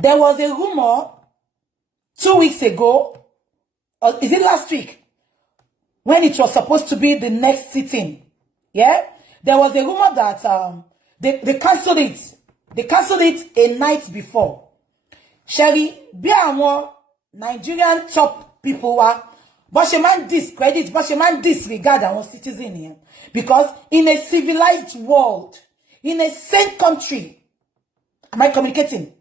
There was a rumor 2 weeks ago, or is it last week, when it was supposed to be the next sitting. Yeah? There was a rumor that they cancelled it. They cancelled it a night before. Sherry, be our Nigerian top people were, but she man discredit, but she man disregard our citizen here. Because in a civilized world, in a sane country, am I communicating?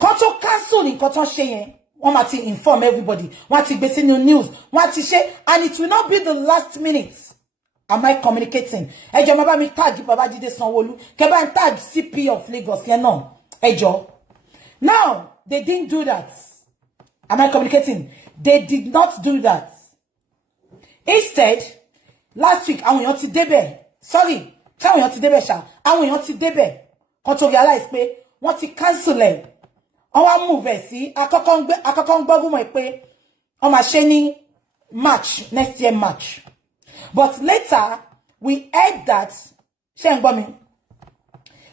Conto cancel in Conto Sheyen. One might inform everybody. What is based in news? What is she? And it will not be the last minute. Am I communicating? Ejo maba mi tag Babajide Sanwo Olu. Keba tag CP of Lagos. Yeah, no. Ejo. Now they didn't do that. Am I communicating? They did not do that. Instead, last week, àwọn èèyàn ti débẹ̀. Sorry, àwọn èèyàn ti débẹ̀ ṣá. Àwọn èèyàn ti débẹ̀. Kan tó realize pé wọ́n ti cancel ẹ̀. Wọ́n wá move ẹ̀ sí akọ́kọ́ ń gbọ́gùn mọ̀ pé wọ́n máa ṣe ní March, next year March. But later, we heard that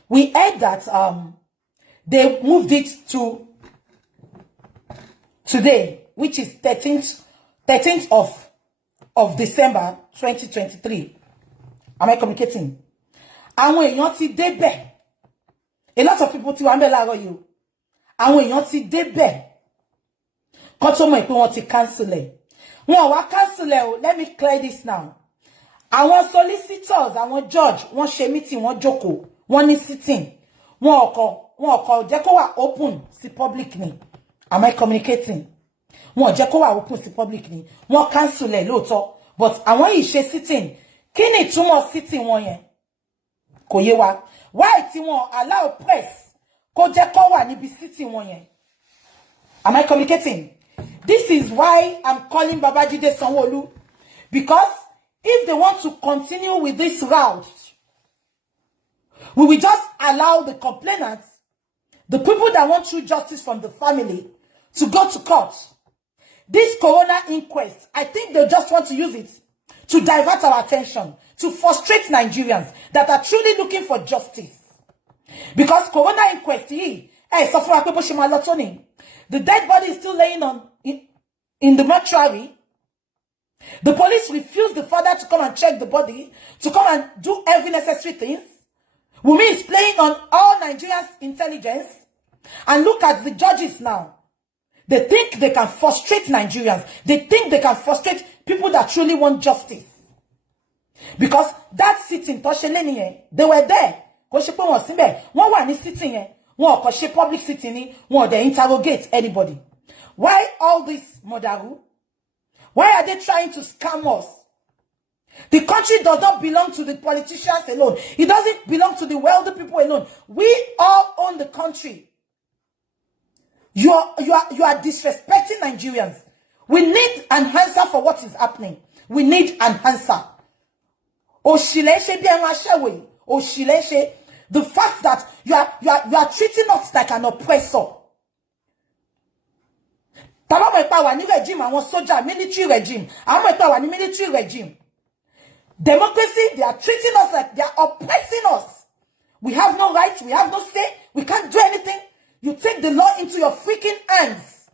we heard that they moved it to today, which is 13th of December 2023. Am I communicating? Àwọn èèyàn ti débẹ̀. A lot of people ti wà ńbẹ̀ láàárọ̀ yìí. Àwọn èèyàn ti débẹ̀. Kán tó mọ̀ pé wọ́n ti cancel ẹ̀. Wọ́n wá cancel ẹ̀ o. Let me clear this now. Àwọn solicitors, àwọn judge, wọ́n ṣe meeting, wọ́n jókòó, wọ́n ní sitting. Wọ́n ọkọ̀ jẹ́ kó wà open sí public ni. Am I communicating? Wọ́n jẹ́ kó wà open sí public ni. Wọ́n cancel ẹ̀ lóòótọ́. But àwọn yìí ṣe sitting. Kí ni ìtumọ̀ sitting wọn yẹn? Kò yé wa. Why tí wọ́n allow press kó jẹ́ kó wà níbi sitting wọn yẹn? Am I communicating? This is why I'm calling Babajide Sanwo Olu. Because if they want to continue with this route, we will just allow the complainants, the people that want true justice from the family, to go to court. This coroner inquest, I think they just want to use it to divert our attention, to frustrate Nigerians that are truly looking for justice. Because coroner inquest, the dead body is still laying in the mortuary. The police refused the father to come and check the body, to come and do every necessary things. Wunmi is playing on all Nigerians' intelligence. And look at the judges now. They think they can frustrate Nigerians. They think they can frustrate people that truly want justice. Because that sitting, they were there. One were sitting, one public sitting, one they interrogate anybody. Why all this, Modaru? Why are they trying to scam us? The country does not belong to the politicians alone. It doesn't belong to the wealthy people alone. We all own the country. You are disrespecting Nigerians. We need an answer for what is happening. We need an answer. The fact that you are treating us like an oppressor. Military regime. Military regime. Democracy, they are treating us like they are oppressing us. We have no rights, we have no say, we can't do anything. You take the law into your freaking hands.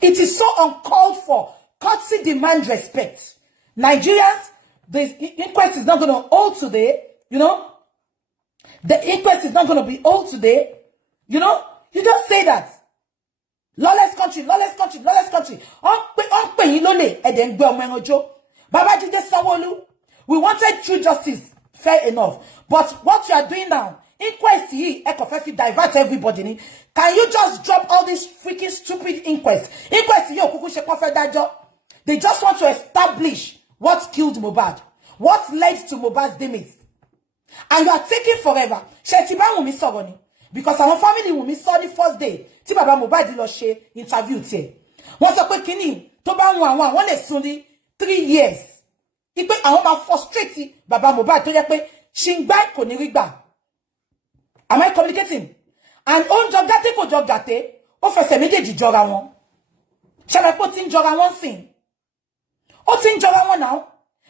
It is so uncalled for. Courtesy demand respect. Nigerians, the inquest is not going to hold today, you know. The inquest is not going to be old today, you know. You just say that. Lawless country, lawless country, lawless country. Babajide Sanwo Olu, we wanted true justice, fair enough. But what you are doing now, inquest here, divert everybody. Can you just drop all these freaking stupid inquests? Inquest here, they just want to establish what killed Mohbad, what led to Mohbad's demise. And you are taking forever. Because our family will miss on the first day. Ti baba Mohbad lo ṣe interview tie. Wọ́n sọ pé kíni tó bá wọ́n lè sùn ní 3 years. Ipe àwọn máa frustrate baba Mohbad tó jẹ́ pé shingba kò ní rí gbà. Am I communicating? And on jogate ko jogate, ó fẹsẹ̀ méjèèjì jọra wọn. Ṣé ẹ pé tin jọra wọn sìn? Ó tin jọra wọn now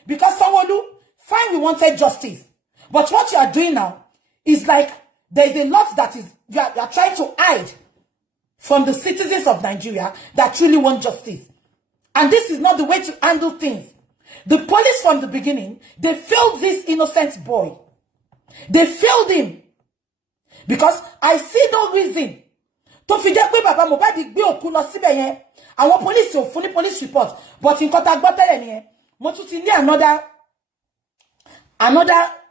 because Sanwo Olu, fine, we wanted justice. But what you are doing now is like There is a lot that is you are trying to hide from the citizens of Nigeria that truly want justice. And this is not the way to handle things. The police from the beginning, they failed this innocent boy. They failed him. Because I see no reason to forget pé baba Mohbad gbé òkú lọ síbẹ̀ yẹn. Àwọn police ò fún ní police report. But in contact gbọ́ tẹ́lẹ̀ nìyẹn. Mo tún ti ní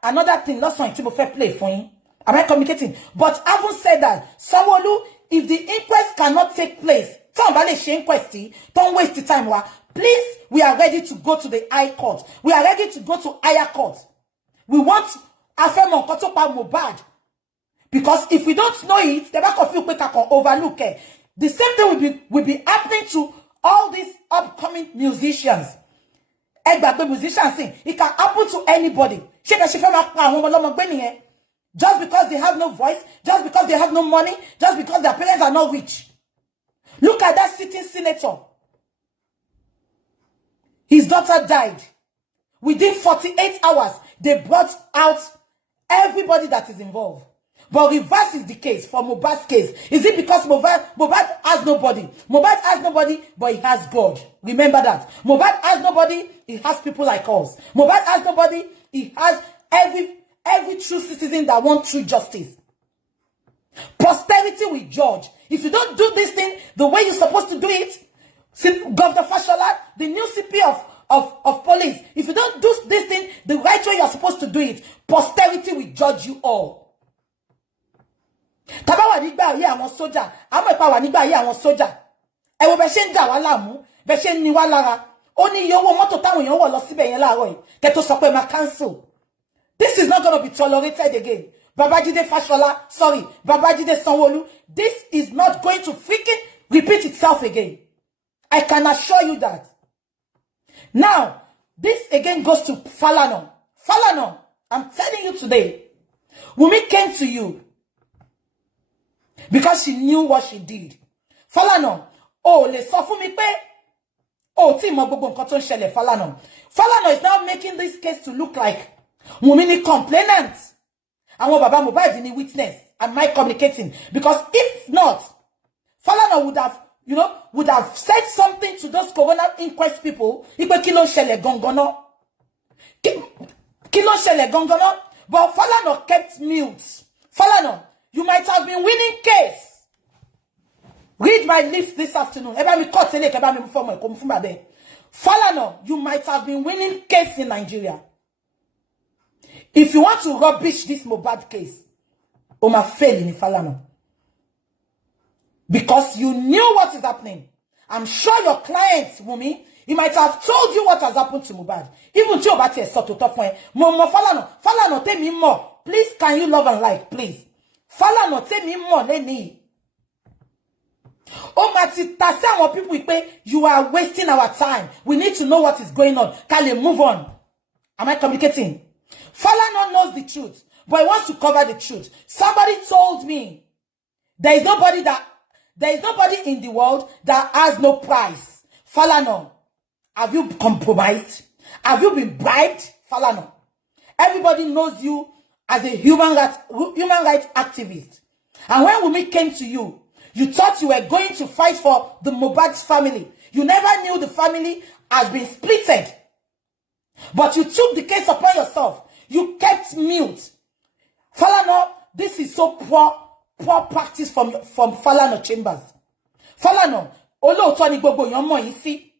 another thing lọ́sàn tí mo fẹ́ play fún yín. Am I communicating? But having said that, Sanwo Olu, if the inquest cannot take place, don't waste the time. Please, we are ready to go to the High Court. We are ready to go to higher court. We want Afemon Kotopa Mohbad. Because if we don't know it, the back of you can overlook it. The same thing will be happening to all these upcoming musicians. Musicians sing. It can happen to anybody. Just because they have no voice, just because they have no money, just because their parents are not rich. Look at that sitting senator. His daughter died. Within 48 hours, they brought out everybody that is involved. But reverse is the case for Mohbad's case. Is it because Mohbad has nobody? Mohbad has nobody, but he has God. Remember that. Mohbad has nobody, he has people like us. Mohbad has nobody, he has every true citizen that wants true justice. Posterity will judge. If you don't do this thing the way you're supposed to do it, Governor Fashola, the new CP of police, if you don't do this thing the right way you're supposed to do it, posterity will judge you all. Tabawa nigba ayé àwọn sójà, àmọ́ ipa wà nígbà ayé àwọn sójà. Ẹ wo bẹ́ ṣe ń jà wá láàmú, bẹ́ ṣe ń ní wá lára. Ó ní iye owó mọ́tò táwọn èèyàn wọ̀ lọ síbẹ̀ yẹn láàárọ̀ yìí. Kẹ́ tó sọ pé ma cancel. This is not going to be tolerated again. Babajide Fashola, sorry, Babajide Sanwo Olu, this is not going to freaking repeat itself again. I can assure you that. Now, this again goes to Falana. Falana, I'm telling you today, Wunmi came to you because she knew what she did. Falana, oh, le sọ fún mi pé, oh, tí mo gbogbo nǹkan tó ń ṣẹlẹ̀ Falana. Falana is now making this case to look like Wunmi ni complainant. Àwọn baba Mohbad ni witness. Am I communicating? Because if not, Falana would have said something to those coroner inquest people. Ipe kí ló ń ṣẹlẹ̀ gangan náà. Kí ló ń ṣẹlẹ̀ gangan náà. But Falana kept mute. Falana, you might have been winning case. Read my lips this afternoon. Falana, you might have been winning case in Nigeria. If you want to rubbish this Mohbad case, Oma fail in Falana. Because you knew what is happening. I'm sure your clients, Wunmi, he might have told you what has happened to Mohbad. Even to about your sort of top point. Falana, tell me more. Please, can you love and like, please? Falana, tell me more. Let me. Oh, Mati, Tasa, people, you are wasting our time. We need to know what is going on. Can you move on? Am I communicating? Falana knows the truth, but he wants to cover the truth. Somebody told me there is nobody in the world that has no price. Falana, have you compromised? Have you been bribed? Falana, everybody knows you as a human rights activist. And when Wunmi came to you, you thought you were going to fight for the Mohbad's family. You never knew the family has been splitted. But you took the case upon yourself. You kept mute. Falana, this is so poor practice from Falana chambers. Falana, olóòótọ́ ni gbogbo èèyàn mọ̀ yín sí.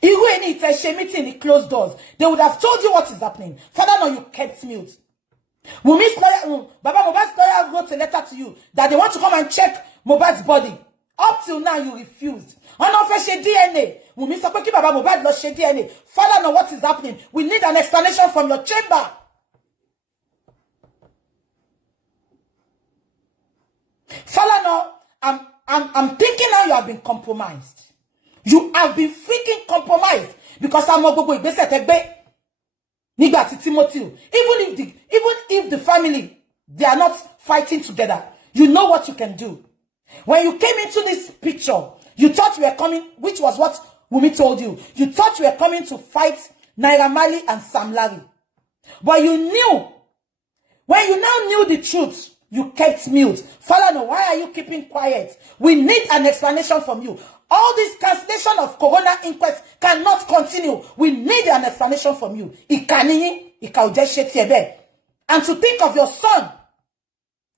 Irú ẹni ìtẹ̀ṣe meeting in closed doors. They would have told you what is happening. Falana, you kept mute. Wunmi's lawyer, Baba Mohbad's lawyer wrote a letter to you that they want to come and check Mohbad's body. Up till now, you refused. On offer DNA. Wunmi sọ pé kí Baba Mohbad lọ ṣe DNA. Falana, what is happening? We need an explanation from your chamber. Falana, I'm thinking now you have been compromised. You have been freaking compromised because I'm not going to be nígbà tí Timothy. Even if the family, they are not fighting together, you know what you can do. When you came into this picture, you thought you were coming, which was what Wunmi told you. You thought you were coming to fight Naira Marley and Sam Larry. But you knew When you now knew the truth, you kept mute. Falana, why are you keeping quiet? We need an explanation from you. All this cancellation of coroner inquest cannot continue. We need an explanation from you. And to think of your son.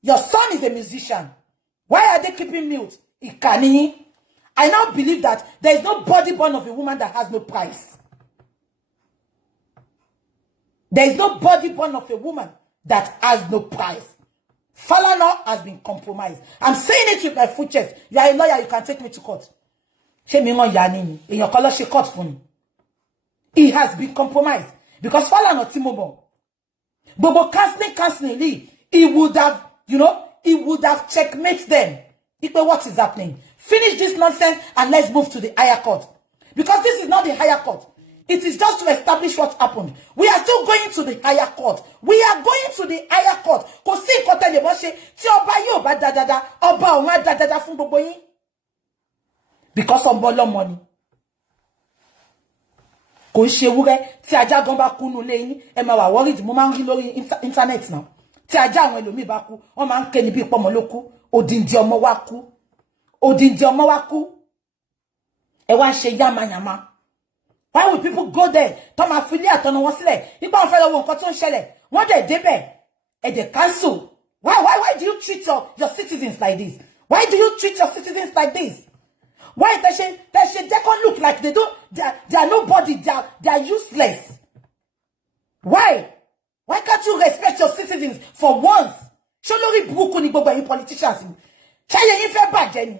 Your son is a musician. Why are they keeping mute? I now believe that there is no body born of a woman that has no price. There is no body born of a woman that has no price. Falana has been compromised. I'm saying it with my full chest. You are a lawyer, you can take me to court. He has been compromised. Because Falana Timobo. Bobo canceling, he would have, he would have checkmated them. What is happening? Finish this nonsense and let's move to the higher court. Because this is not the higher court. It is just to establish what happened. We are still going to the higher court. We are going to the higher court. Because of bolo money. Kò ṣe wúrẹ́ tí ajá gan bá kú nú lé yín ẹ máa wà worried mo máa ń rí lórí internet now. Tí ajá àwọn ẹlòmíì bá kú wọ́n máa ń ké ní bí pọ́mọ ló kú odindi ọmọ wa kú. Odindi ọmọ wa kú. Ẹ wá ṣe yama yama. Why would people go there? Tó máa fi ilé àtọ̀nà wọn sílẹ̀. Nígbà wọ́n fẹ́ lọ wo nǹkan tó ń ṣẹlẹ̀. Wọ́n dẹ̀ débẹ̀. Ẹ dẹ̀ cancel. Why do you treat your citizens like this? Why do you treat your citizens like this? Why they can't look like they are nobody, they are useless. Why? Why can't you respect your citizens for once? Show lórí burúkú ni gbogbo ẹ̀yin politicians. Ṣáyé yín fẹ́ bàjẹ́ ni.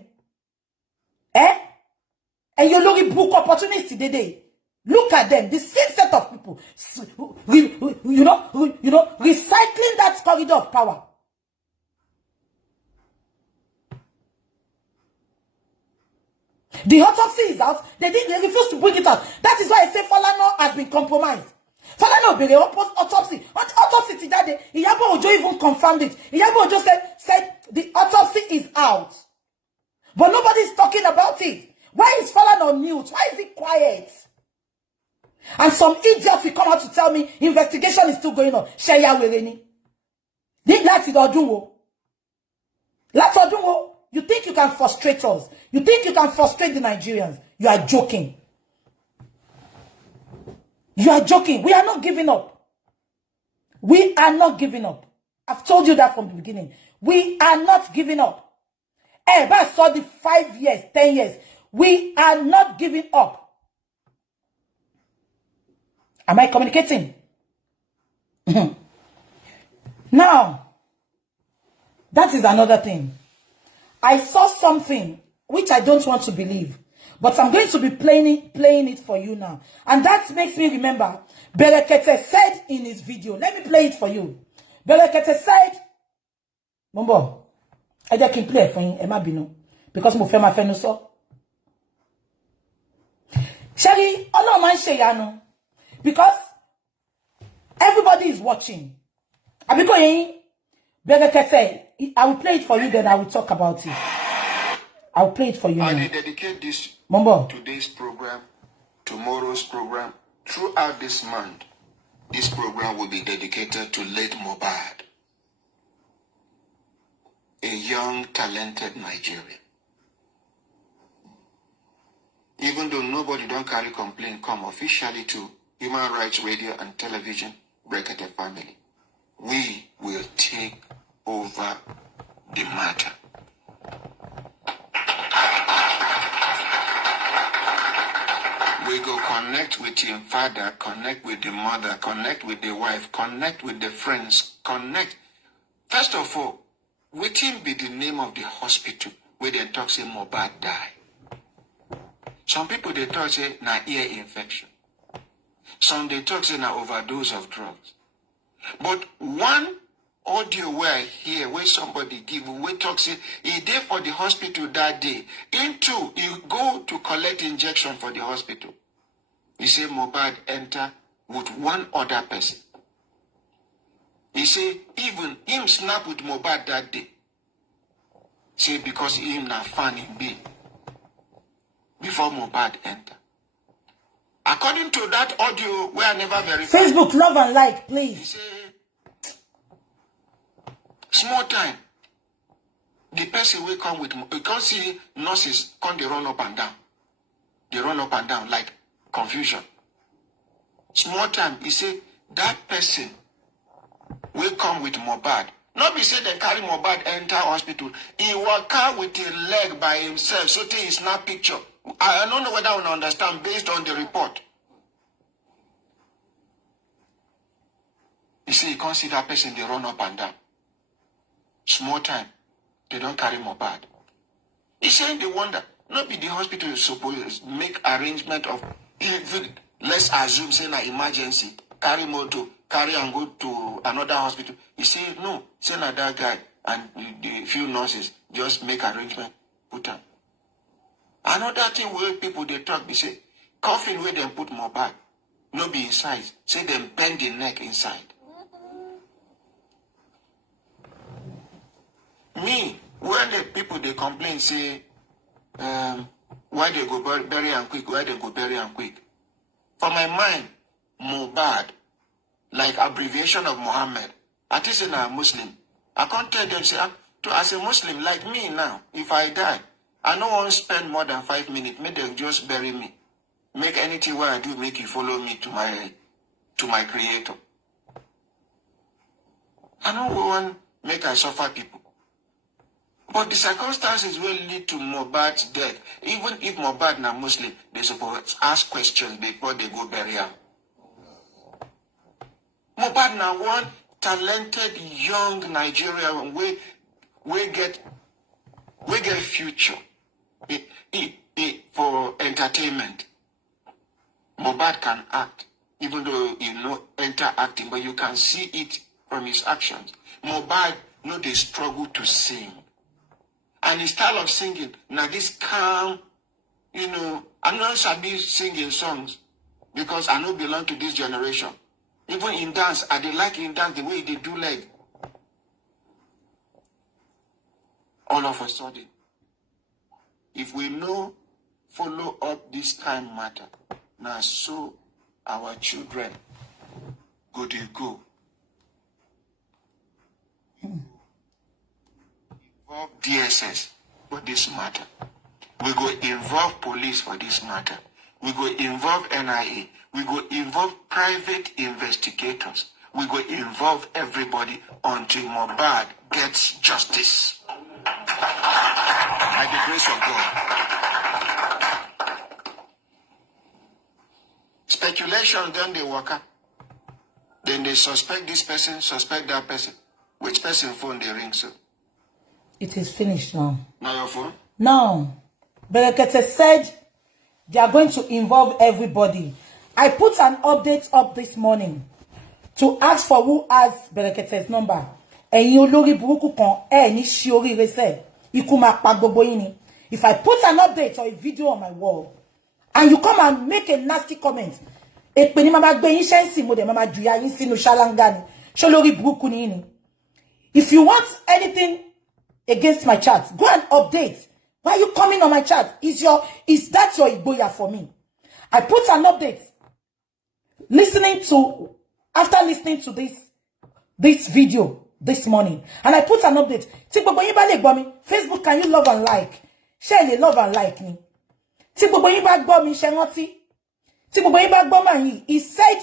Ẹ̀yin olórí burúkú opportunity dédé. Look at them, the same set of people, recycling that corridor of power. The autopsy is out. They refuse to bring it out. That is why I say Falana has been compromised. Falana be the autopsy. Autopsy today. Iyabo Ojo even confirmed it. Iyabo Ojo said the autopsy is out. But nobody is talking about it. Why is Falana on mute? Why is he quiet? And some idiots will come out to tell me investigation is still going on. Sheya Wereni. That's it, Odunwo. That's Odunwo. You think you can frustrate us? You think you can frustrate the Nigerians? You are joking. You are joking. We are not giving up. We are not giving up. I've told you that from the beginning. We are not giving up. I saw the 5 years, 10 years. We are not giving up. Am I communicating? Now, that is another thing. I saw something which I don't want to believe, but I'm going to be playing it for you now. And that makes me remember, Berekete said in his video, let me play it for you. Berekete said, Mumbo, I just can play it for you, Emma Bino, because mo fe ma fe no so. Sherry, Allah man sheyano. Because everybody is watching. I will play it for you, then I will talk about it. I will play it for you. I dedicate this today's program, tomorrow's program, throughout this month. This program will be dedicated to late Mohbad, a young, talented Nigerian. Even though nobody don't carry complaint, come officially to Human Rights Radio and Television, Brekete family. We will take over the matter. We go connect with your father, connect with the mother, connect with the wife, connect with the friends, connect. First of all, what be the name of the hospital where they talk say Mohbad die? Some people they talk say na ear infection. Some they talk say na overdose of drugs. But one audio where I hear where somebody give where talk say he there for the hospital that day. Into you go to collect injection for the hospital. He say Mohbad enter with one other person. He say even him snap with Mohbad that day. Say because him na fan him be before Mohbad enter. According to that audio where I never verified. Facebook, love and like, please. He say Small time. The person will come with, you can't see nurses come, they run up and down. They run up and down like confusion. Small time, he say, that person will come with Mohbad. Not be say they carry Mohbad enter hospital. He walk out with a leg by himself, so it is not picture. I don't know whether I will understand based on the report. You see, you can't see that person, they run up and down. Small time, they don't carry Mohbad. He's saying they wonder, not be the hospital is supposed to make arrangement of, let's assume, say, an emergency, carry motor, carry and go to another hospital. He say, no, send that guy and the few nurses, just make arrangement, put them. Another thing where people, they talk, they say, coffin where they put Mohbad, no be inside, say them bend the neck inside. Me, when the people they complain, say, why they go bury and quick, why they go bury and quick. For my mind, Mohbad, like abbreviation of Muhammad, at least in a Muslim, I can't tell them, say, as a Muslim, like me now, if I die, I don't want to spend more than 5 minutes, make them just bury me. Make anything what I do, make you follow me to my creator. I don't want make I suffer people. But the circumstances will lead to Mohbad's death. Even if Mohbad na Muslim, they supposed to ask questions before they go bury him. Mohbad na one talented young Nigerian we get future for entertainment. Mohbad can act, even though you know enter acting, but you can see it from his actions. Mohbad know they struggle to sing. And his style of singing, now this calm, I'm not sabi singing songs because I don't belong to this generation. Even in dance, I dey like in dance the way they do leg. All of a sudden, if we know follow up this kind matter, now so our children go they go. Involve DSS for this matter. We go involve police for this matter. We go involve NIA. We go involve private investigators. We go involve everybody until Mohbad gets justice. By the grace of God. Speculation, then they work up. Then they suspect this person, suspect that person. Which person phone they ring, so? It is finished now. Now your phone? No. Berekete said they are going to involve everybody. I put an update up this morning to ask for who has Berekete's number. Ẹ̀yin olórí burúkú kan, ní ṣe oríire ṣe. Ikú máa pa gbogbo yín ni. If I put an update or a video on my wall, and you come and make a nasty comment, èpè ni mama gbé yín ṣẹ́ǹsì mo dẹ̀ mama jùyà yín sínú ṣáláńgá ni. Ṣé olórí burúkú ni yín ni? If you want anything against my chat, go and update. Why are you coming on my chat? Is that your igboya for me? I put an update. After listening to this video this morning, and I put an update. Tí gbogbo yín bá lè gbọ́ mi, Facebook, can you love and like? Share lè love and like me. Tí gbogbo yín bá gbọ́ mi, ṣé rántí. Tí gbogbo yín bá gbọ́ man yìí, he said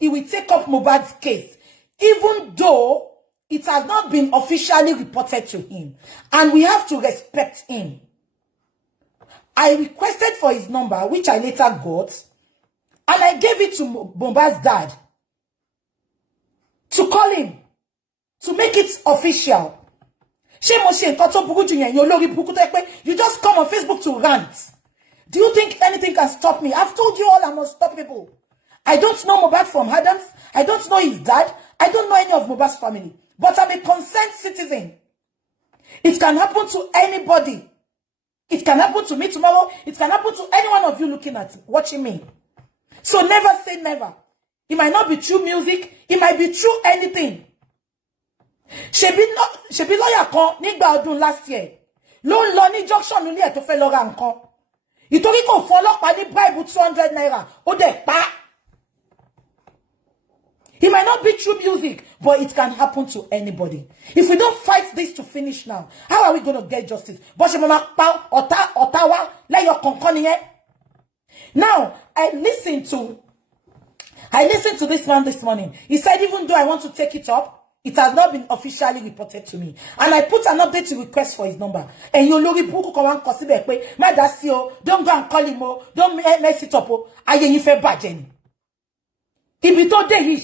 he will take up Mohbad's case, even though it has not been officially reported to him, and we have to respect him. I requested for his number, which I later got, and I gave it to Mohbad's dad to call him, to make it official. You just come on Facebook to rant. Do you think anything can stop me? I've told you all I'm unstoppable. I don't know Mohbad from Adams. I don't know his dad. I don't know any of Mohbad's family. But I'm a concerned citizen. It can happen to anybody. It can happen to me tomorrow. It can happen to any one of you watching me. So never say never. It might not be true music. It might be true anything. Ṣebí lawyer kan nígbà ọdún last year. Ló ń lọ ní junction nílé ẹ̀ tó fẹ́ lọ ra nǹkan. Ìtorí kò fún ọlọ́pàá ní bribe 200 naira. Ó dẹ̀ pa. It might not be through music, but it can happen to anybody. If we don't fight this to finish now, how are we going to get justice? Now, I listened to this man this morning. He said, even though I want to take it up, it has not been officially reported to me. And I put an update to request for his number. And you lori buku kawan kosibe pe, don't go and call him, don't mess it up. Aye yin fe baje ni. Ibi tó dé yìí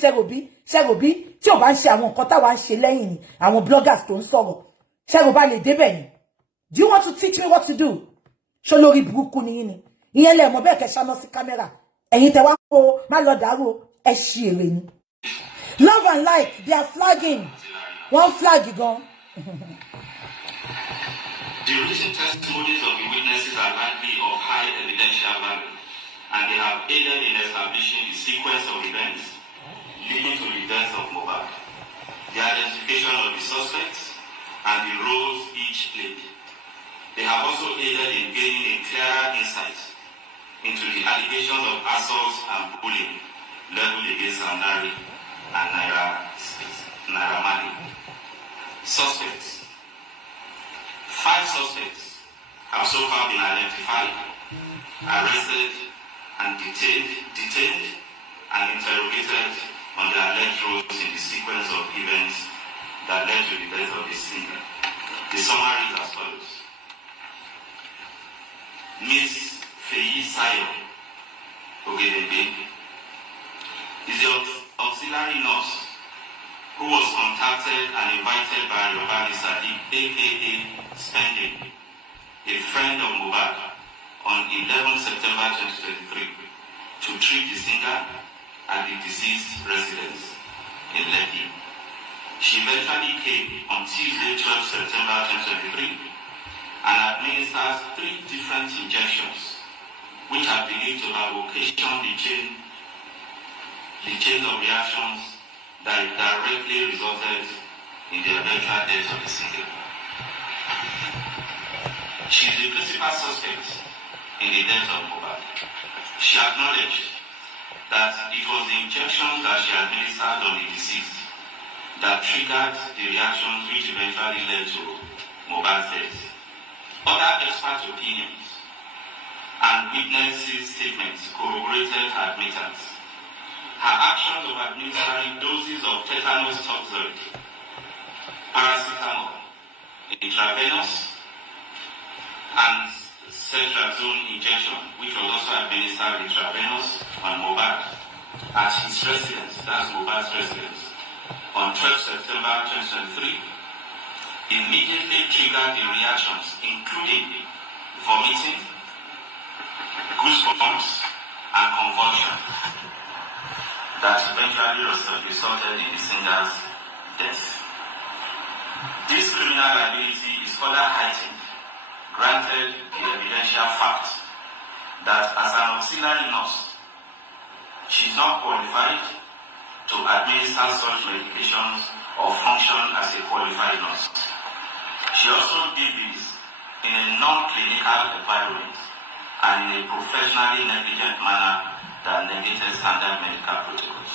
Ṣẹ́gun tí ó bá ń ṣe àwọn nǹkan táwa ń ṣe lẹ́yìn ni àwọn bloggers tó ń sọ̀rọ̀ Ṣẹ́gun bá lè débẹ̀ ni. Do you want to teach me what to do? Ṣó lórí burúkú ni yín ni. Ìyẹn lẹ mọ̀ bẹ́ẹ̀ kẹ́ ṣáná sí kámẹ́rà. Ẹ̀yin tẹ́ wá kó má lọ dàrú ẹ ṣì èrè ni. Love and like, they are flagging. One flag gone. The recent testimonies of the witnesses are likely of high evidential value, and they have aided in establishing the sequence of events leading to the death of Mohbad, the identification of the suspects, and the roles each played. They have also aided in gaining a clearer insight into the allegations of assault and bullying leveled against Samnari and Naira Marley. Suspects. 5 suspects have so far been identified, arrested, and detained and interrogated on their alleged roles in the sequence of events that led to the death of the singer. The summary is as follows. Ms. Feyi Sayo Ogedebe is the auxiliary nurse who was contacted and invited by Robani Sadiq, aka Spending, a friend of Mohbad, on 11 September 2023 to treat the singer at the deceased residence in Lagelu. She eventually came on Tuesday, 12 September 2023 and administered 3 different injections which are believed to have occasioned the chain of reactions that directly resulted in the eventual death of the singer. She is the principal suspect in the death of Mohbad. She acknowledged that it was the injections that she administered on the deceased that triggered the reactions which eventually led to Mohbad's death. Other expert opinions and witnesses' statements corroborated her admittance. Her actions of administering doses of tetanus toxoid, paracetamol, intravenous, and cetrazone injection, which was also administered intravenous on Mohbad at his residence, that's Mohbad's residence, on 12 September 2023, immediately triggered the reactions, including vomiting, goosebumps, and convulsion, that eventually resulted in the singer's death. This criminal liability is further heightened, granted the evidential fact that as an auxiliary nurse, she is not qualified to administer such medications or function as a qualified nurse. She also did this in a non-clinical environment and in a professionally negligent manner that negated standard medical protocols.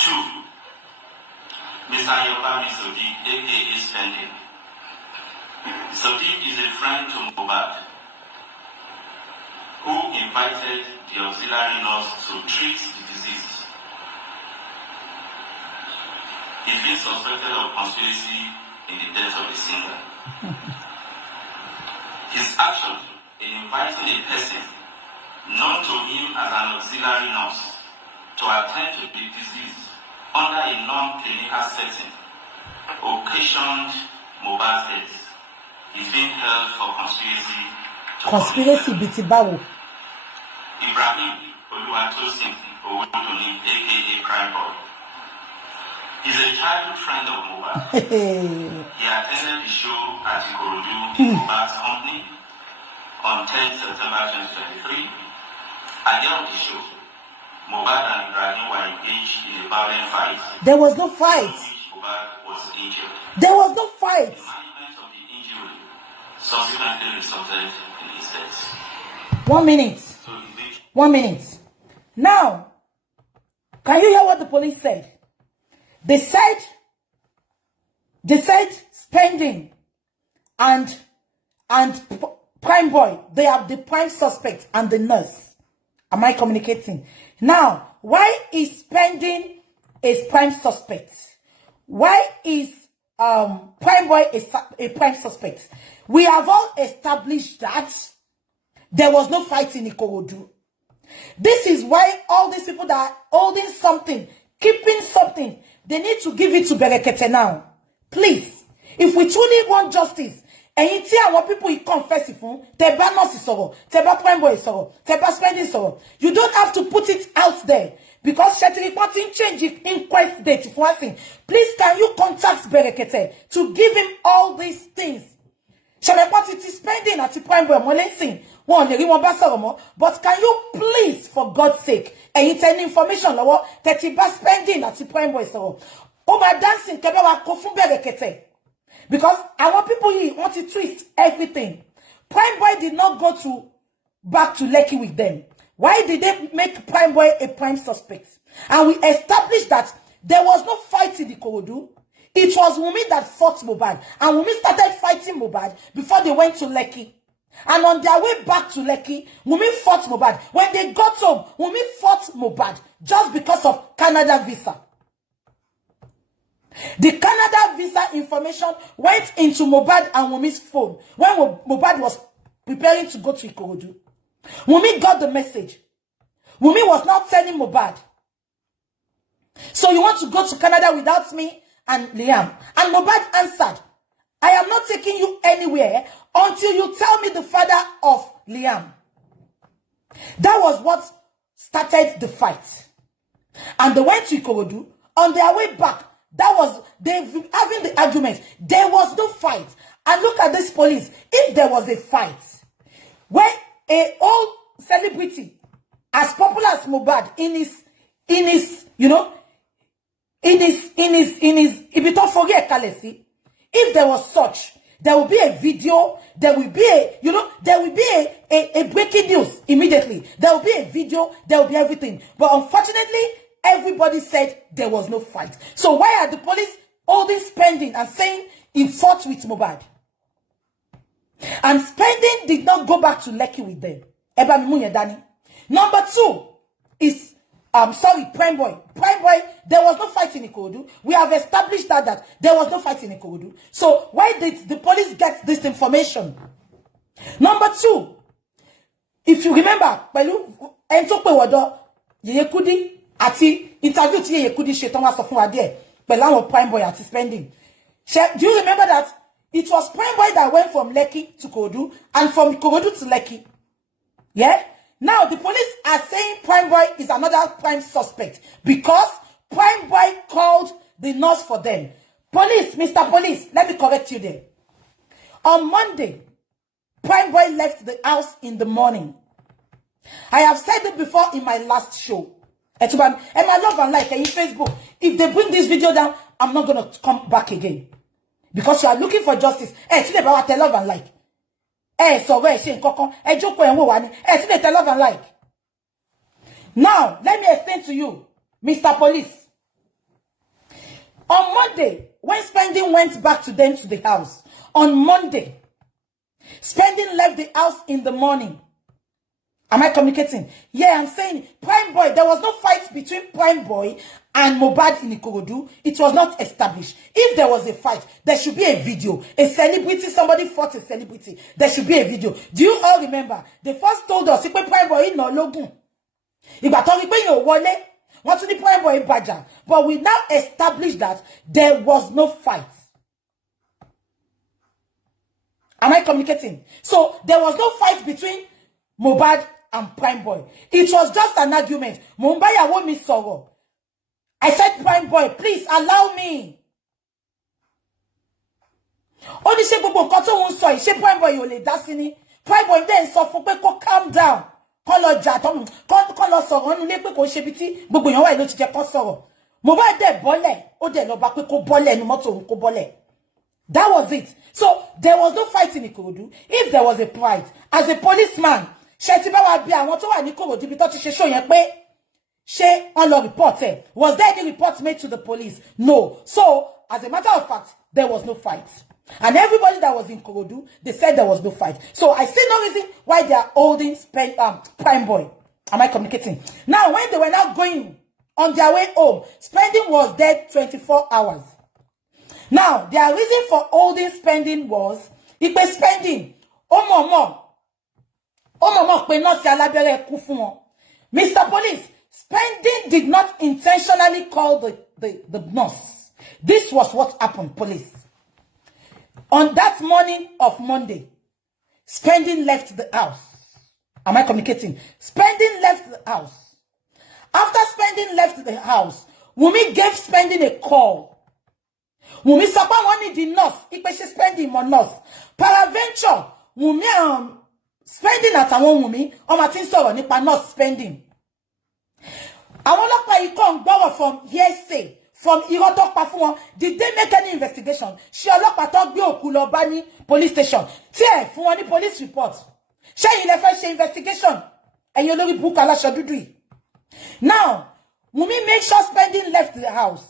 2. Ms. Ayoba Sadiq, aka Spending. Sadiq is a friend to Mohbad who invited the auxiliary nurse to treat the deceased. He's been suspected of conspiracy in the death of the singer. His action in inviting a person known to him as an auxiliary nurse to attend to the deceased under a non-clinical setting occasioned Mohbad's death. He's being held for conspiracy to Conspiracy Bitibawo. Ibrahim Oluwatosin Owoduni, aka Crime Boy. He's a childhood friend of Mohbad. He attended the show at Ikorodu Mohbad's company on 10 September 2023. At the end of the show, Mohbad and Ibrahim were engaged in a violent fight. There was no fight. Mohbad was injured. There was no fight. The management of the injury subsequently resulted in his death. 1 minute. 1 minute. Now, Can you hear what the police said? They said spending and prime boy, they are the prime suspect and the nurse. Am I communicating? Now, why is spending a prime suspect? Why is prime boy a prime suspect? We have all established that there was no fight in Ikorodu. This is why all these people that are holding something, keeping something, they need to give it to Berekete now. Please, if we truly want justice, and you tell what people you confess if teba nurse sorrow, teba prime boy sorrow, teba spending sorrow. You don't have to put it out there because Shetty reporting change inquest date if one thing. Please, can you contact Berekete to give him all these things? Shall I want it spending at the prime boy? But can you please, for God's sake, and you tell information law that he was spending at the prime boy sorrow? Oh my dancing, Kebawa Kofu Berekete. Because our people here want to twist everything. Prime boy did not go back to Lekki with them. Why did they make prime boy a prime suspect? And we established that there was no fight in the Ikorodu. It was Wunmi that fought Mohbad. And Wunmi started fighting Mohbad before they went to Lekki. And on their way back to Lekki, Wunmi fought Mohbad. When they got home, Wunmi fought Mohbad just because of Canada visa. The Canada visa information went into Mohbad and Wunmi's phone when Mohbad was preparing to go to Ikorodu. Wunmi got the message. Wunmi was now telling Mohbad, so you want to go to Canada without me and Liam? And Mohbad answered, I am not taking you anywhere until you tell me the father of Liam. That was what started the fight. And they went to Ikorodu. On their way back, that was, they having the argument. There was no fight. And look at this police. If there was a fight, where a old celebrity, as popular as Mohbad, in his, you know, if there was such, there will be a video, there will be a, you know, there will be a breaking news immediately. There will be a video, there will be everything. But unfortunately, everybody said there was no fight. So why are the police holding spending and saying he fought with Mohbad? And spending did not go back to Lekki with them. Number two is, prime boy. Prime boy, there was no fight in Ikorodu. We have established that there was no fight in Ikorodu. So why did the police get this information? Number two, if you remember, Yekudi ati interview ti Yekudi shetan wa sọ fún wa díẹ̀ pẹ̀lú àwọn prime boy ati spending. Do you remember that it was prime boy that went from Lekki to Ikorodu and from Ikorodu to Lekki? Yeah? Now the police are saying prime boy is another prime suspect because prime boy called the nurse for them. Police, Mr. Police, let me correct you there. On Monday, prime boy left the house in the morning. I have said it before in my last show. And my love and like in Facebook, if they bring this video down, I'm not going to come back again. Because you are looking for justice. Today about love and like. So where she kokon joko en wo wa ni today tell love and like. Now, let me explain to you, Mr. Police. On Monday, when Spending went back to them to the house, on Monday, Spending left the house in the morning. Am I communicating? Yeah, I'm saying prime boy. There was no fight between prime boy and Mohbad in Ikorodu. It was not established. If there was a fight, there should be a video. A celebrity, somebody fought a celebrity. There should be a video. Do you all remember? They first told us, prime boy no logun. Want to the prime boy badger. But we now established that there was no fight. Am I communicating? So there was no fight between Mohbad and prime boy. It was just an argument. Mumbaya won't miss sorrow. I said, prime boy, please allow me. Only she go koto won so she prime boy ole dasini. Prime boy then so fun pe ko calm down. Kolo ja to kolo sọ̀rọ̀ nu le pe ko se biti gbogbo yan wa lo ti je ko sọ̀rọ̀. Mohbad de bole, o de lo ba pe ko bole nu moto ko bole. That was it. So there was no fight in Ikorodu. If there was a fight, as a policeman, Shetiba wa bi àwọn tó wà ní Ikorodu bí tó ti ṣe show yẹn pé She on the report. Was there any report made to the police? No. So, as a matter of fact, there was no fight. And everybody that was in Korodu, they said there was no fight. So I see no reason why they are holding Prime Boy. Am I communicating? Now, when they were now going on their way home, Spending was there 24 hours. Now, their reason for holding Spending was, if they Spending, Mr. Police, Spending did not intentionally call the nurse. This was what happened, police. On that morning of Monday, Spending left the house. Am I communicating? Spending left the house. After Spending left the house, Wumi gave Spending a call. Wumi sapa wanted the nurse. She Spending more nurse. Paraventure, Wumi Spending at Wumi. Martin sọ̀rọ̀ nípa nurse Spending. Àwọn ọlọ́pàá yìí kàn gbọ́rọ̀ from hearsay. From Irotok Pafun, did they make any investigation? She ọlọ́pàá tó gbé òkú lọ bá ní police station. Tí fún wọn ní police report. Ṣé yín lè fẹ́ ṣe investigation? Ẹ̀yin olórí burúkú aláṣọ dúdú yìí. Now, Wumi make sure Spending left the house.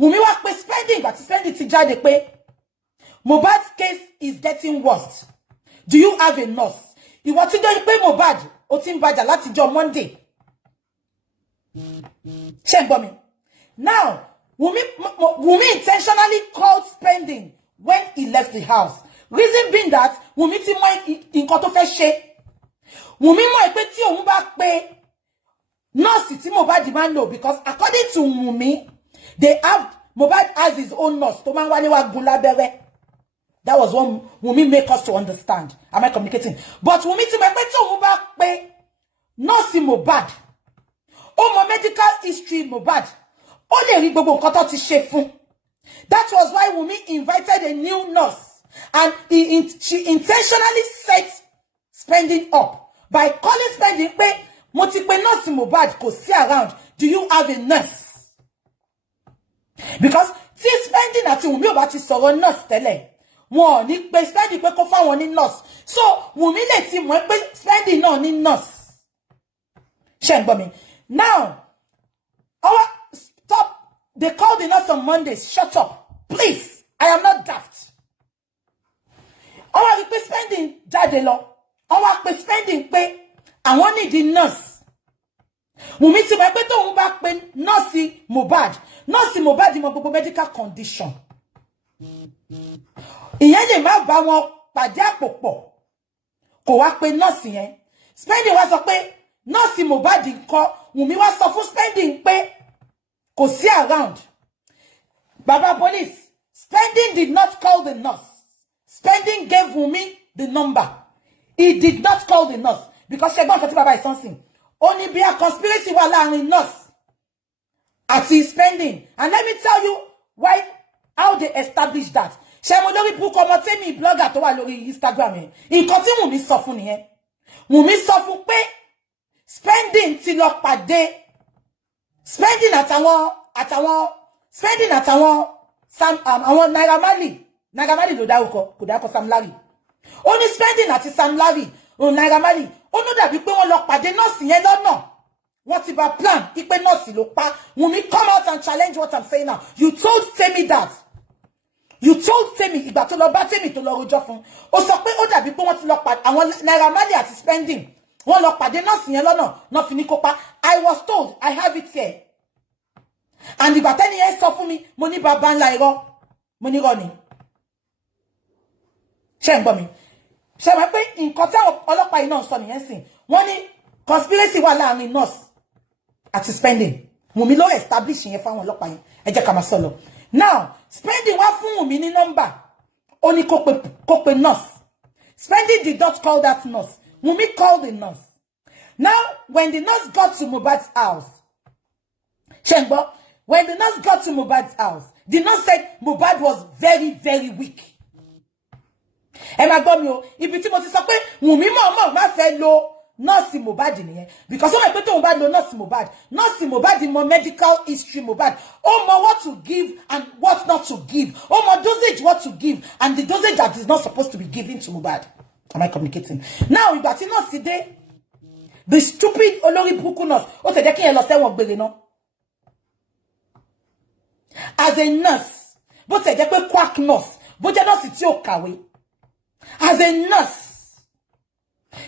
Wumi wá pé Spending, but Spending ti jáde pé Mohbad's case is getting worse. Do you have a nurse? Ìwọ ti dé pé Mohbad ó ti ń bàjà láti jọ́ Monday. Ṣé ń gbọ́ mi? Now, Wumi intentionally called Spending when he left the house. Reason being that Wumi ti mọ nǹkan tó fẹ́ ṣe. Wumi mọ̀ pé tí òun bá pé nurse tí Mohbad máa ń lò, because according to Wumi, Mohbad has his own nurse tó máa ń wálé wá gún lábẹ́rẹ́. That was what Wumi make us to understand. Am I communicating? But Wumi ti mọ̀ pé tí òun bá pé nurse Mohbad, ó mọ medical history Mohbad. That was why Wumi invited a new nurse, and she intentionally set Spending up by calling Spending pé mo ti pé nurse Mohbad kò sí around. Do you have a nurse? Because tí Spending àti Wumi ò bá ti sọ̀rọ̀ nurse tẹ́lẹ̀, wọn ò ní pé Spending pé kó fáwọn ní nurse. So Wumi lè ti mọ̀ pé Spending náà ní nurse. Ṣé ń gbọ́ mi? Now, stop. They called the nurse on Mondays. Shut up. Please. I am not daft. Our Spending jáde lọ. Our Spending pé àwọn need the nurse. Wumi ti mọ̀ pé tóun bá pé nurse Mohbad. Nurse Mohbad mọ gbogbo medical condition. Ìyẹn lè má bá wọn pàdé àpòpọ̀. Kò wá pé nurse yẹn. Spending wá sọ pé nurse Mohbad ńkọ́. Wumi wá sọ fún Spending pé kò sí around. Baba Police, Spending did not call the nurse. Spending gave Wumi the number. He did not call the nurse because she got Baba is something. Only be a conspiracy wà láàrin nurse àti Spending. And let me tell you how they established that. Ṣé mo lórí book ọmọ tèmi blogger tó wà lórí Instagram yẹn. Nǹkan tí Wumi sọ fún nìyẹn. Wumi sọ fún pé Spending ti lọ pàdé Spending àtàwọn àwọn Naira Marley ló dárúkọ, kò dárúkọ Sam Larry. Ó ní Spending àti Sam Larry, Naira Marley. Ó ní dàbí pé wọ́n lọ pàdé nọ́ọ̀sì yẹn lọ́nà. Wọ́n ti bá plan pé nọ́ọ̀sì ló pa. Wumi, come out and challenge what I'm saying now. You told Temi that. You told Temi ìgbà tó lọ bá Temi tó lọ rojọ́ fún. Ó sọ pé ó dàbí pé wọ́n ti lọ pàdé àwọn Naira Marley àti Spending. Wọ́n lọ pàdé nọ́ọ̀sì yẹn lọ́nà, náà fi ní kó pa. I was told, I have it here. And ìgbà tẹ́ni yẹn sọ fún mi, mo ní bàbá ńlá irọ́, mo ní irọ́ ni. Ṣé ń gbọ́ mi? Ṣé wá pé nǹkan tí ọlọ́pàá yìí náà sọ nìyẹn sìn. Wọ́n ní conspiracy wà láàrin nurse àti Spending. Wumi ló establish yẹn fáwọn ọlọ́pàá yẹn. Ẹ jẹ́ ká máa sọ lọ. Now, Spending wá fún Wumi ní number. Ó ní kó pe nurse. Spending did not call that nurse. Wumi called the nurse. Now, when the nurse got to Mohbad's house, Shengbo, when the nurse got to Mohbad's house, the nurse said Mohbad was very, very weak. Emma Gomio, ibi tí mo ti sọ pé Wumi mọ̀ má fẹ́ lo nurse Mohbad nìyẹn, because when I put Mohbad lo nurse Mohbad in my medical history Mohbad, what to give and what not to give, dosage what to give and the dosage that is not supposed to be given to Mohbad. Am I communicating? Now we got nurse today. The stupid olórí burúkú nurse. Ó ṣe jẹ́ kí yẹn lọ sẹ́wọ̀n gbére náà. As a nurse, bó ṣe jẹ́ pé quack nurse, bó jẹ́ nurse tí ó kàwé. As a nurse,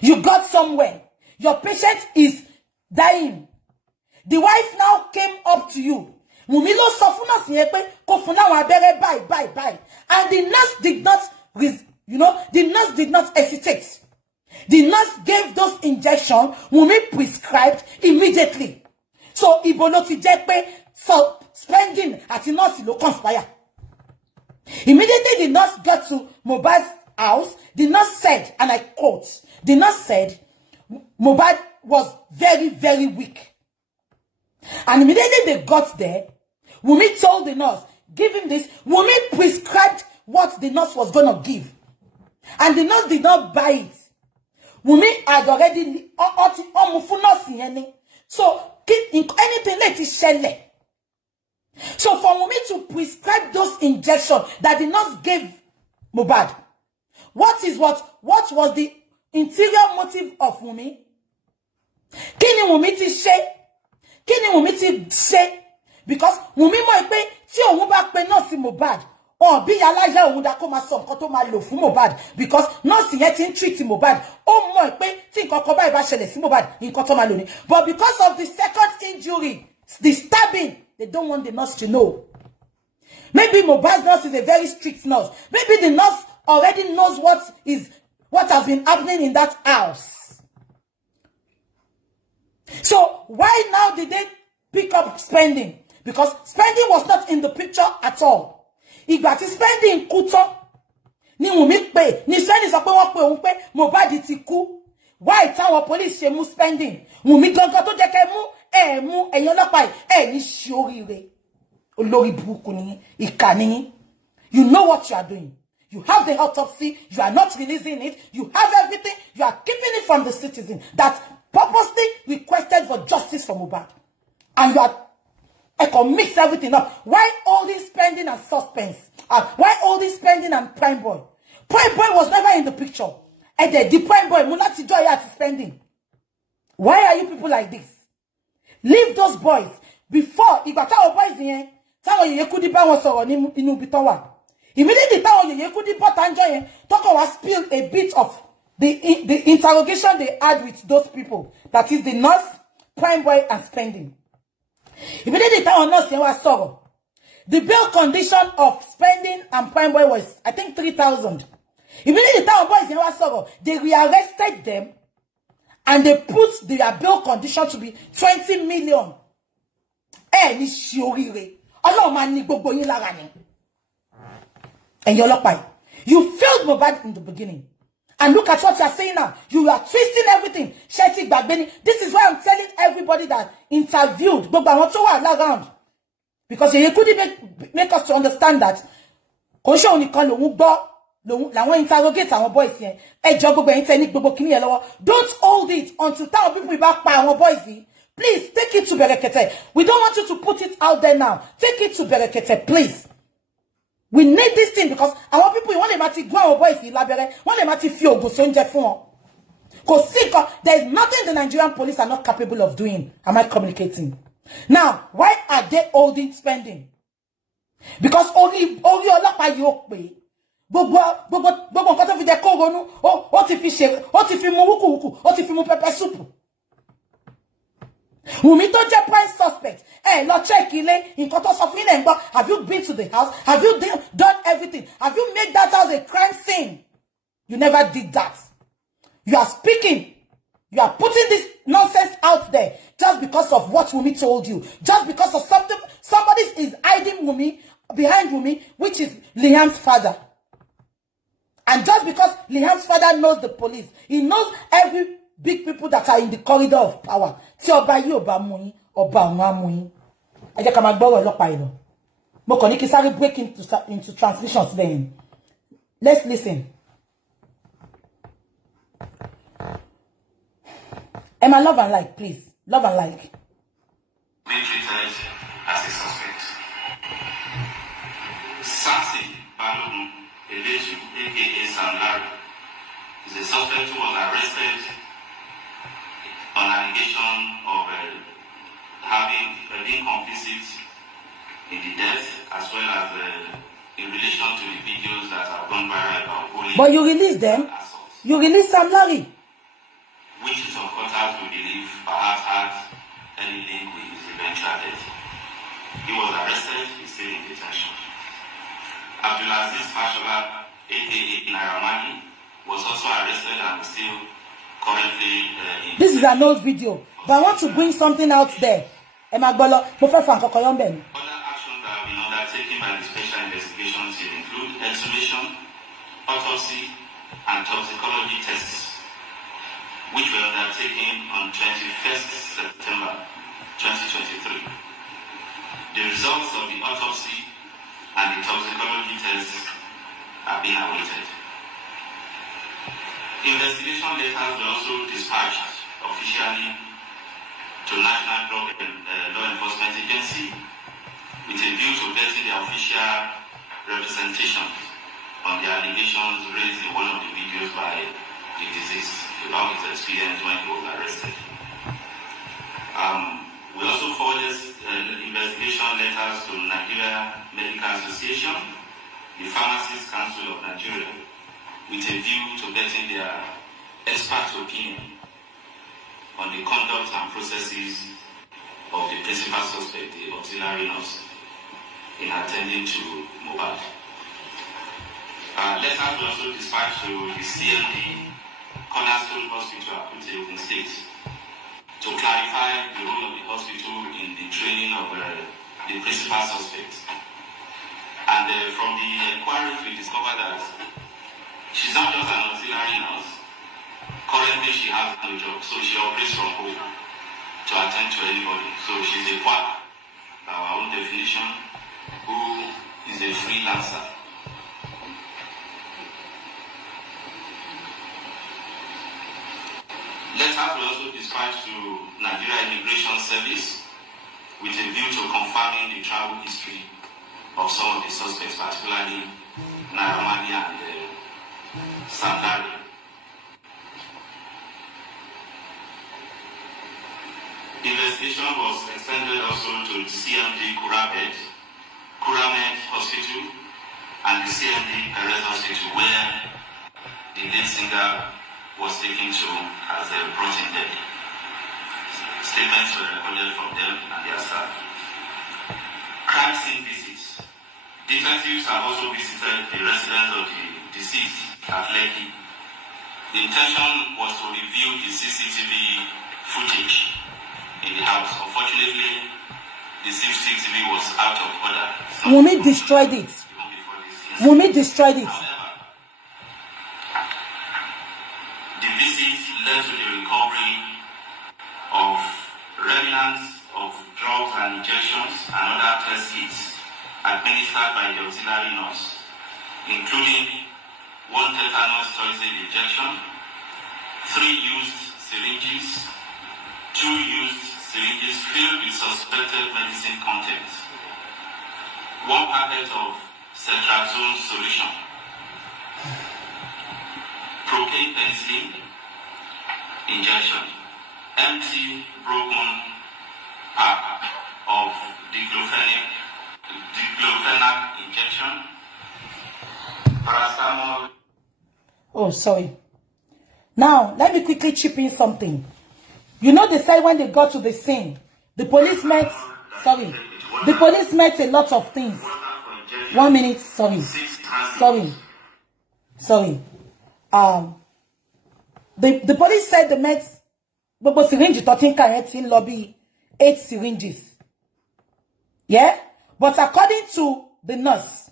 you got somewhere. Your patient is dying. The wife now came up to you. Wùmí ló sọ fún nurse yẹn pé kó fún láwọn abẹ́rẹ́ bye. And the nurse did not, the nurse did not hesitate. The nurse gave those injections Wùmí prescribed immediately. So ibo ló ti jẹ́ pé so spending at the nurse ló conspire. Immediately the nurse got to Mohbad's house. The nurse said, and I quote, the nurse said, Mohbad was very, very weak. And immediately they got there, Wùmí told the nurse, give him this. Wùmí prescribed what the nurse was going to give. And the nurse did not buy it. Wùmí had already, so anything let it shell. So for Wùmí to prescribe those injections that the nurse gave Mohbad, what was the interior motive of Wùmí? Kini Wùmí ti ṣe? Kini Wùmí ti ṣe? Because Wùmí mọ̀ pé tí òun bá pe nurse Mohbad, ó bí aláya òun dá kó máa sọ nǹkan tó máa lò fún Mohbad, because nurse yẹn ti ń treat Mohbad. Ó mọ̀ pé tí nǹkan kan báyìí bá ṣẹlẹ̀ sí Mohbad, nǹkan tó máa lò ní. But because of the second injury, the stabbing, they don't want the nurse to know. Maybe Mohbad's nurse is a very strict nurse. Maybe the nurse already knows what has been happening in that house. So why now did they pick up spending? Because spending was not in the picture at all. Ìgbà tí spending kú tán, ni Wùmí pé, ni spending sọ pé wọ́n pé òun pé Mohbad ti kú. Why táwọn police ṣe mú spending? Wùmí gangan tó jẹ́ kẹ́ mú ẹ̀yin ọlọ́pàá ní ṣe oríire. Olórí burúkú ni ìkà ni. You know what you are doing. You have the autopsy, you are not releasing it, you have everything, you are keeping it from the citizen that purposely requested for justice for Mohbad. And you are mix everything up. Why all this spending and suspense? Why all this spending and Prime Boy? Prime Boy was never in the picture. And the Prime Boy, Mulati Joy at spending. Why are you people like this? Leave those boys. Before, if I tell boys here, tell you could be one so inu bitowa. Immediately tell you could be potanjo talk about spill a bit of the interrogation they had with those people. That is the nurse, Prime Boy, and spending. Immediately tell nurse was sorrow. The bail condition of spending and Prime Boy was, I think, 3,000. Immediately tell boys was sorrow. They rearrested them and they put their bail condition to be 20 million. Ni shiorire. And you failed Mohbad in the beginning. And look at what you are saying now. You are twisting everything. This is why I'm telling everybody that interviewed around. Because you couldn't make us to understand that. Interrogate our boys here. Don't hold it until people back by our boys. Please take it to Berekete. We don't want you to put it out there now. Take it to Berekete, please. We need this thing because our people want to go our boys in Labere, want to feel go sonje fun. Because there is nothing the Nigerian police are not capable of doing. Am I communicating? Now, why are they holding spending? Because only ọlọ́pàá yóò pé. Gbogbo nǹkan tó fi jẹ kó ronú, ó ti fi ṣe, ó ti fi mu wuku, ó ti fi mu pepper soup. Wùmí tó jẹ́ prime suspect. Lọ check ilé, nǹkan tó sọ fún yín ńgbọ́. Have you been to the house? Have you done everything? Have you made that house a crime scene? You never did that. You are speaking. You are putting this nonsense out there just because of what Wùmí told you. Just because of something. Somebody is hiding Wùmí behind Wùmí, which is Liam's father. And just because Liam's father knows the police, he knows every big people that are in the corridor of power. Tí ọba yìí ọba mú yín, ọba àwọn amú yín. Ẹ jẹ́ ká máa gbọ́rọ̀ ọlọ́pàá yìí lọ. Mo kàn ní kí sáré break into transmissions then. Let's listen. Emma, love and like, please. Love and like. Being treated as a suspect. Sasi Balogun Eleju, aka Sam Larry, is a suspect who was arrested on allegation of having being complicit in the death, as well as in relation to the videos that have gone viral about bullying. But you release them? You release Sam Larry? Which is of course how to believe perhaps had any link with his eventual death. He was arrested, he's still in detention. Abdulaziz Fashola, aka Naramani, was also arrested and still currently in This is an old video, but I want to bring something out there. Other actions that have been undertaken by the special investigation team include exhumation, autopsy, and toxicology tests, which were undertaken on 21st September 2023. The results of the autopsy and the toxicology tests are being awaited. Investigation letters were also dispatched officially to National Drug Law Enforcement Agency with a view to getting the official representation on the allegations raised in one of the videos by the deceased about his experience when he was arrested. We also forwarded investigation letters to Nigeria Medical Association, the Pharmacists Council of Nigeria, with a view to getting their expert opinion on the conduct and processes of the principal suspect, the auxiliary nurse, in attending to Mohbad. Letters were also dispatched to the CMD, Cornerstone Hospital, Akute, Ogun State, to clarify the role of the hospital in the training of the principal suspect. And from the inquiries, we discovered that she's not just an auxiliary nurse. Currently, she has no job, so she operates from home to attend to anybody. So she's a quack, by our own definition, who is a freelancer. Letters were also dispatched to Nigeria Immigration Service with a view to confirming the travel history of some of the suspects, particularly Naramani and Sandari. The investigation was extended also to the CMD Kuramed Hospital and the CMD Perez Hospital, where the lead singer was taken to as a brought in dead. Statements were recorded from them and their staff. Crime scene visits. Detectives have also visited the residence of the deceased at Lagelu. The intention was to review the CCTV footage in the house. Unfortunately, the CCTV was out of order. Wunmi destroyed it. Wunmi destroyed it. However, the visit led to the recovery of remnants of drugs and injections and other test kits administered by the auxiliary nurse, including 1 tetanus toxoid injection, 3 used syringes, 2 used syringes filled with suspected medicine content, 1 packet of cetrazone solution, procaine penicillin injection, empty broken pack of diclofenac injection, paracetamol. Oh, sorry. Now, let me quickly chip in something. You know, they said when they got to the scene, the police met a lot of things. 1 minute, sorry. The police said they met Bobo syringe 13 carotene lobby 8 syringes. Yeah? But according to the nurse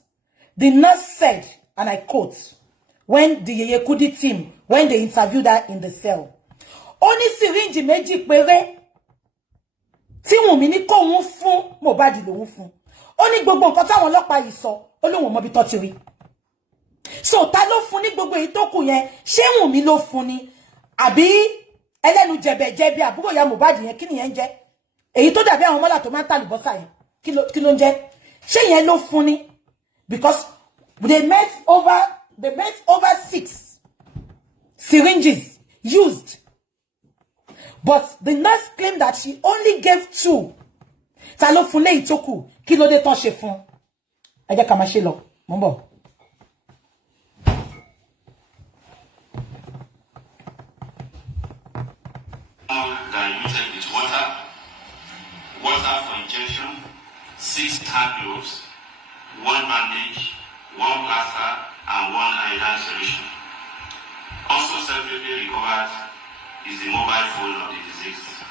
said, and I quote, when the Yeyekudi team, when they interviewed her in the cell, only syringe méjì péré tí Wunmi ní kó wọ́n fún Mohbad lòun fún. Ó ní gbogbo nǹkan táwọn ọlọ́pàá yìí sọ, ó lóun mọ bí tó ti rí. So ta ló fún ní gbogbo èyí tó kù yẹn? Ṣé Wunmi ló fún ni? Àbí ẹlẹ́nu jẹ̀bẹ̀jẹ̀bi àbúrò ya Mohbad yẹn kí ni yẹn jẹ́? Èyí tó dàbí àwọn mọ́là tó máa ń tàlùbọ́sà yẹn kí ló ń jẹ́? Ṣé yẹn ló fún ni? Because they met over 6 syringes used. But the nurse claimed that she only gave 2. Ta ló fún léyìí tó kù, kí ló dé tán ṣe fún. Ẹ jẹ́ ká máa ṣe lọ, mo ń bọ̀. Diluted with water for injection, 6 hand gloves, 1 bandage, 1 plaster, and 1 iodine solution. Also separately recovered is the mobile phone of the deceased.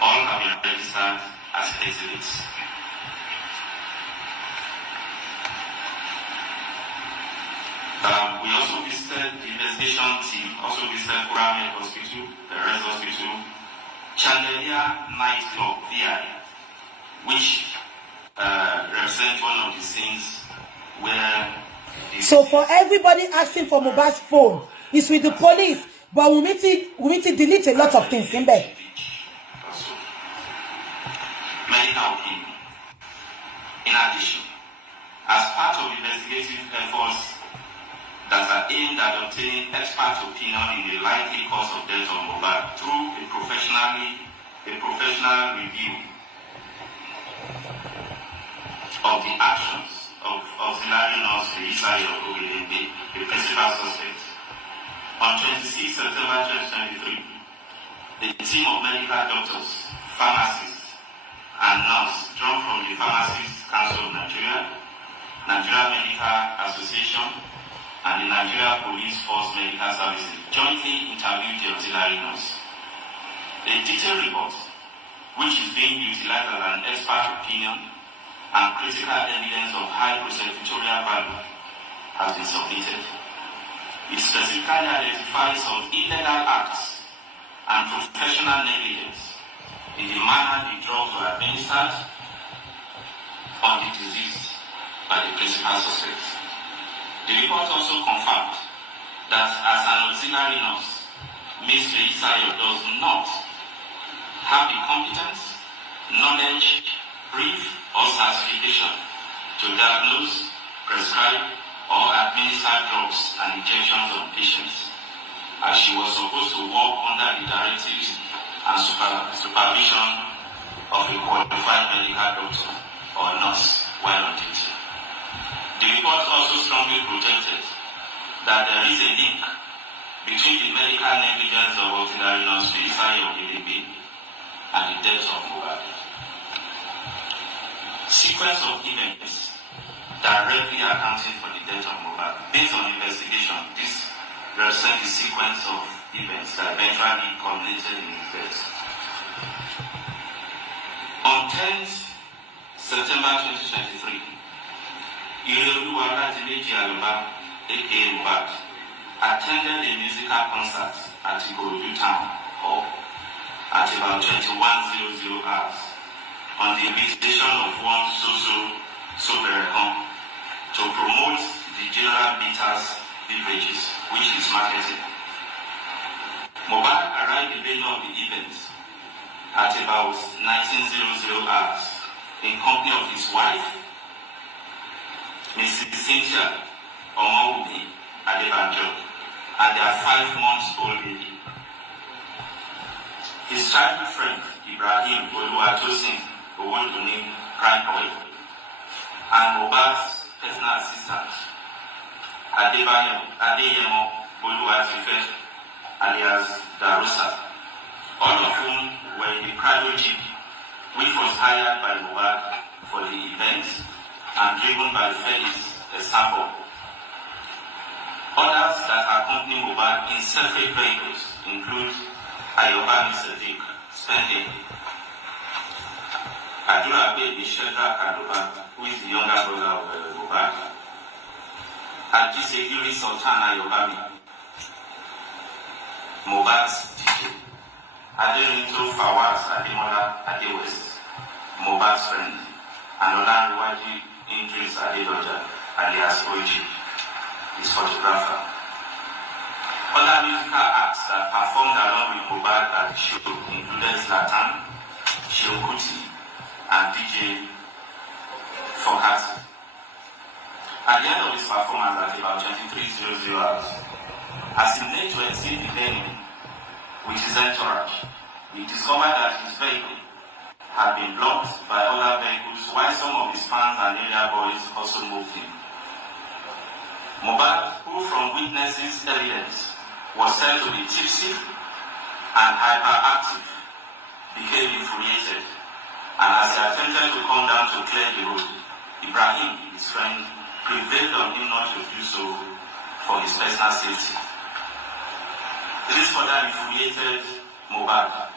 All have been registered as exhibits. We also visited the investigation team, also visited Kura Hospital, the Rest Hospital, Chandelier Night Club VI, which represents one of the scenes where... So for everybody asking for Mohbad's phone, it's with the police, but we need to delete a lot of things in there. Medical opinion. In addition, as part of investigative efforts that are aimed at obtaining expert opinion in the likely cause of death of Mohbad through a professional review of the actions of auxiliary nurse Lagelu, the principal suspect. On 26 September 2023, the team of medical doctors, pharmacists, and nurses drawn from the Pharmacists Council of Nigeria, Nigeria Medical Association, and the Nigeria Police Force Medical Services jointly interviewed the auxiliary nurse. A detailed report, which is being utilized as an expert opinion and critical evidence of high prosecutorial value, has been submitted. It specifically identifies some illegal acts and professional negligence in the manner the drugs were administered on the deceased by the principal suspect. The report also confirmed that as an auxiliary nurse, Ms. Isayo does not have the competence, knowledge, brief, or certification to diagnose, prescribe, or administer drugs and injections on patients, as she was supposed to work under the directives and supervision of a qualified medical doctor or nurse while on duty. The report also strongly projected that there is a link between the medical negligence of auxiliary nurse Isayo and the death of Mohbad. Sequence of events directly accounting for the death of Mohbad. Based on investigation, this represents the sequence of events that eventually culminated in his death. On 10th September 2023, Lagelu aka Mohbad, attended a musical concert at Lagelu Town Hall at about 21:00 hours on the invitation of one Soberekon to promote the General Bitters beverages, which is marketing. Mohbad arrived the venue of the event at about 19:00 hours in company of his wife, Mrs. Cynthia Omowumi Adebanjo, and their 5-month-old baby. His childhood friend, Ibrahim Oluwatosin Owoduni Cranboy, and Mohbad's personal assistant, Adeyemo Oluwatife, alias Darusa, all of whom were in the private jeep, which was hired by Mohbad for the event and driven by Felix Esabo. Others that accompany Mohbad in separate vehicles include Ayobami Sadiq, Spending, Adura Baby Shedra Kadoba, who is the younger brother of Mohbad, Ajisegiri Sultan Ayobami, Mohbad's DJ, Adelinto Fawaz Ademola Adewest, Mohbad's friend, and Olanruwaji Idris Adedoja, alias Oji, his photographer. Other musical acts that performed along with Mohbad at the show included Zlatan, Shiokuti, and DJ Fokati. At the end of his performance at about 23:00 hours, as he made to exit the venue with his entourage, we discovered that his vehicle had been blocked by other vehicles while some of his fans and area boys also moved him. Mohbad, who from witnesses' evidence was said to be tipsy and hyperactive, became infuriated, and as he attempted to come down to clear the road, Ibrahim, his friend, prevailed on him not to do so for his personal safety. This further infuriated Mohbad,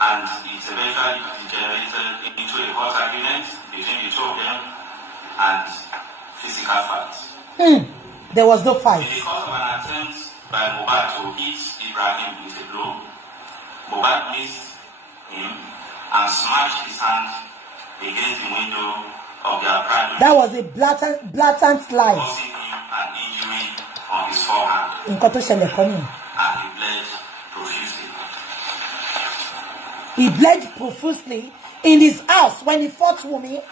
and it eventually degenerated into a hot argument between the two of them and physical fight. There was no fight. In the course of an attempt by Mohbad to hit Ibrahim with a blow, Mohbad missed him and smashed his hand against the window of their private. That was a blatant lie. Causing him an injury on his forehand. And he bled profusely. He bled profusely in his house when he fought Wunmi.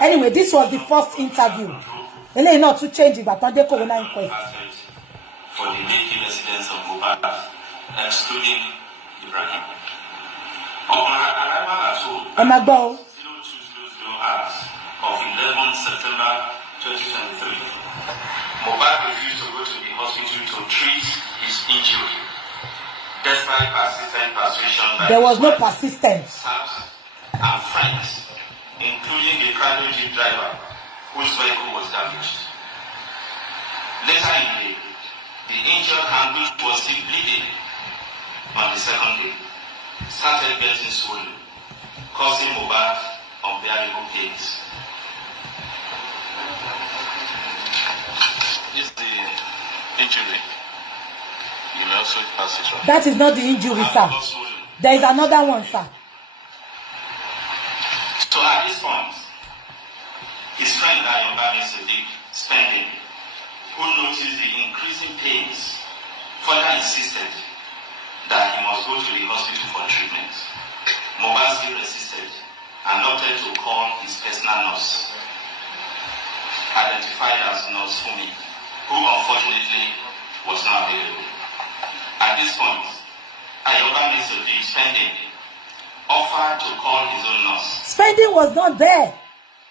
Anyway, this was the first interview. And they not to change it, but on the coroner inquest. For the naked residents of Mohbad, excluding Ibrahim. On arrival at home, 0200 hours of 11 September 2023, Mohbad refused to go to the hospital to treat his injury, despite persistent persuasion by there was no persistence. And friends, including the private jeep driver whose vehicle was damaged. Later in May, the injured hand, which was still bleeding on the second day, started getting swollen, causing Mohbad unbearable pains. Is the injury? You may also pass it on. That is not the injury, sir. There is another one, sir. So at this point, his friend Ayobami Sadiq Spending, who noticed the increasing pains, further insisted that he must go to the hospital for treatment. Mohbad still resisted and opted to call his personal nurse, identified as Nurse Fumi, who unfortunately was not available. At this point, Ayobami Sadiq Spending offered to call his own nurse. Spending was not there.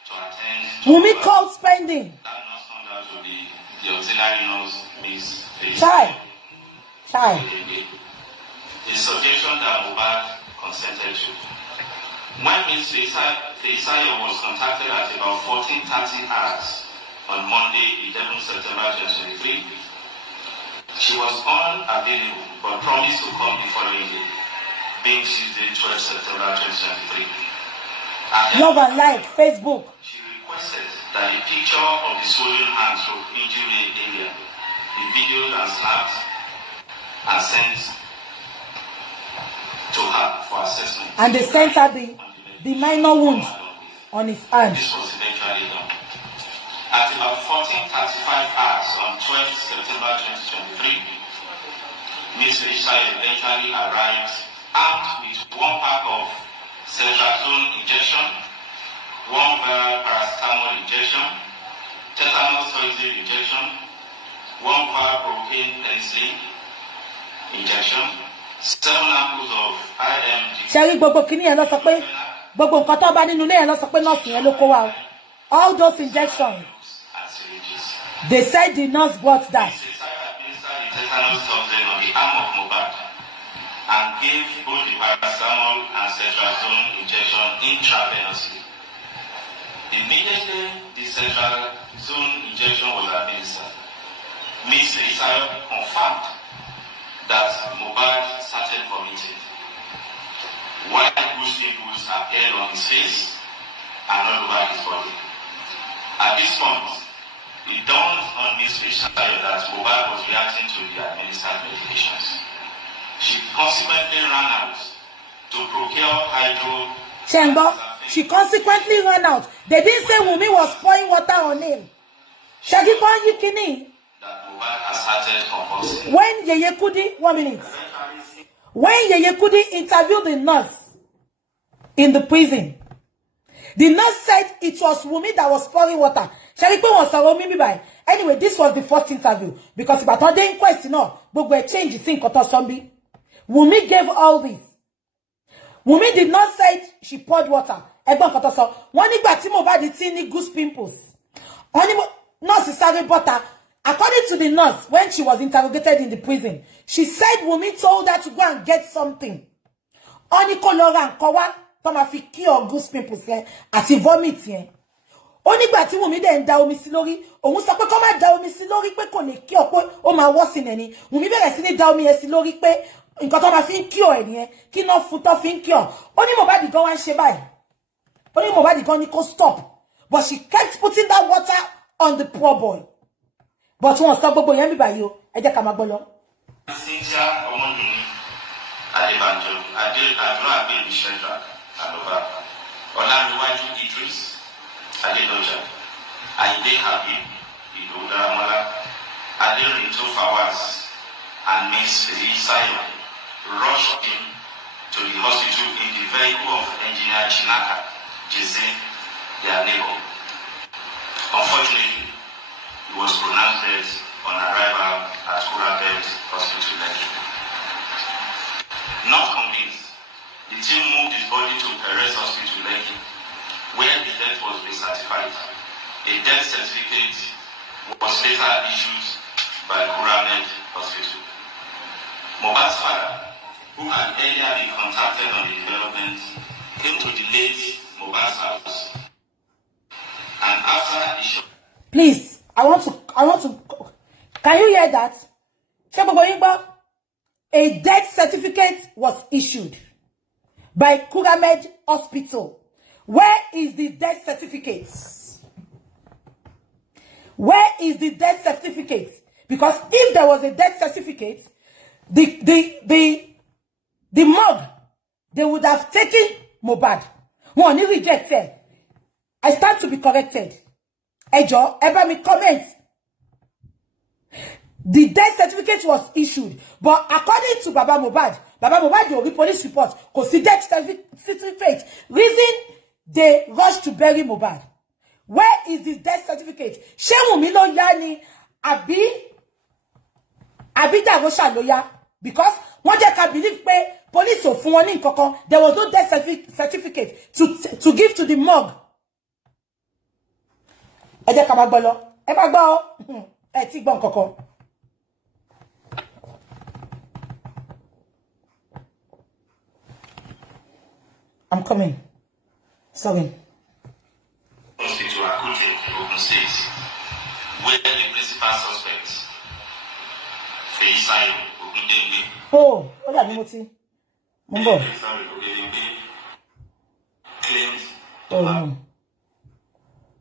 To attend. Wunmi called Spending. That nurse turned out to be the auxiliary nurse, Miss Chai. The suggestion that Mohbad consented to. When Ms. Feisayo was contacted at about 14:30 hours on Monday, 11 September 2023, she was unavailable but promised to come the following day, being Tuesday, 12 September 2023. Love and like, Facebook. She requested that the picture of the swollen hands of injury area be videoed and snapped and sent to her for assessment. And they sent her the minor wound on his hand. This was eventually done. At about 14:35 hours on 12 September 2023, Ms. Feisayo eventually arrived armed with one pack of ceftriaxone injection, one vial paracetamol injection, tetanus toxoid injection, one vial propane penicillin injection, 7 ampoules of IMG. Sherry gbogbo kini ẹ lọ sọ pé gbogbo nǹkan tó bá nínú ilé ẹ lọ sọ pé nurse yẹn ló kó wá. All those injections. They said the nurse brought that. Tetanus toxoid on the arm of Mohbad and gave both the paracetamol and ceftriaxone injection intravenously. Immediately, the ceftriaxone injection was administered. Ms. Feisayo confirmed that Mohbad started vomiting, while goose pimples appeared on his face and all over his body. At this point, it dawned on Ms. Feisayo that Mohbad was reacting to the administered medications. She consequently ran out to procure hydro. She consequently ran out. They didn't say Wunmi was pouring water on him. Shaggy Yikini. That Mohbad has started compulsing. When Yeye Kudi, 1 minute. When Yeye Kudi interviewed the nurse in the prison, the nurse said it was Wunmi that was pouring water. Anyway, this was the first interview because if I thought they inquest, but we change the thing. Wunmi gave all this. Wunmi did not say she poured water. Ẹ̀gbọ́n kan tó sọ. Wọ́n nígbà tí Mohbad ti ní goose pimples. Wọ́n ní nurse sáré bọ́ta. According to the nurse, when she was interrogated in the prison, she said Wunmi told her to go and get something. Oni kó lọ ra nǹkan wá tó máa fi cure goose pimples yẹn àti vomit yẹn. Ó nígbà tí Wunmi dẹ̀ ń da omi sí lórí, òun sọ pé kó má da omi sí lórí pé kò lè cure pé ó máa worsen ni. Wunmi bẹ̀rẹ̀ sí ní da omi yẹn sí lórí pé nǹkan tó máa fi cure ẹ̀ nìyẹn, kí náà fún tó fi cure. Ó ní Mohbad gan wá ń ṣe báyìí. Ó ní Mohbad gan ní kó stop. But she kept putting that water on the poor boy. But wọ́n sọ gbogbo yẹn bí báyìí o. Ẹ jẹ́ ká máa gbọ́ lọ. Cynthia Omodunni Adebanjo Adura Baby Sheldrak Aloba Olaniwaju Idris Adedoja Aide Habib Idodamola Aderinto Fawaz and Miss Sayo rushed in to the hospital in the vehicle of engineer Chinaka Jesse, their neighbor. Unfortunately, he was pronounced dead on arrival at Kurabed Hospital Lagelu. Not convinced, the team moved his body to Perez Hospital Lagelu, where the death was recertified. A death certificate was later issued by Kurabed Hospital. Mohbad's father, who had earlier been contacted on the development, came to the late Mohbad's house. And after he shot... Please, I want to, can you hear that? A death certificate was issued by Kuramed Hospital. Where is the death certificate? Where is the death certificate? Because if there was a death certificate, the morgue, they would have taken Mohbad. One, you rejected. I stand to be corrected. Ejo, ever me comment. The death certificate was issued, but according to Baba Mohbad, the police report, because the death certificate, reason they rushed to bury Mohbad. Where is this death certificate? Ṣé Wunmi ló yá ni àbí Dagosha ló yá? Because wọ́n jẹ́ ká believe pé police ò fún wọn ní nǹkankan. There was no death certificate to give to the morgue. Ẹ jẹ́ ká máa gbọ́ lọ. Ẹ máa gbọ́ ẹ ti gbọ́ nǹkankan. I'm coming. Sorry. Hospital Akute, Ogun State, where the principal suspect, Feisayo Ogundengbe. Oh, dàbí mo ti. Mo ń bọ̀. Claims Oh no.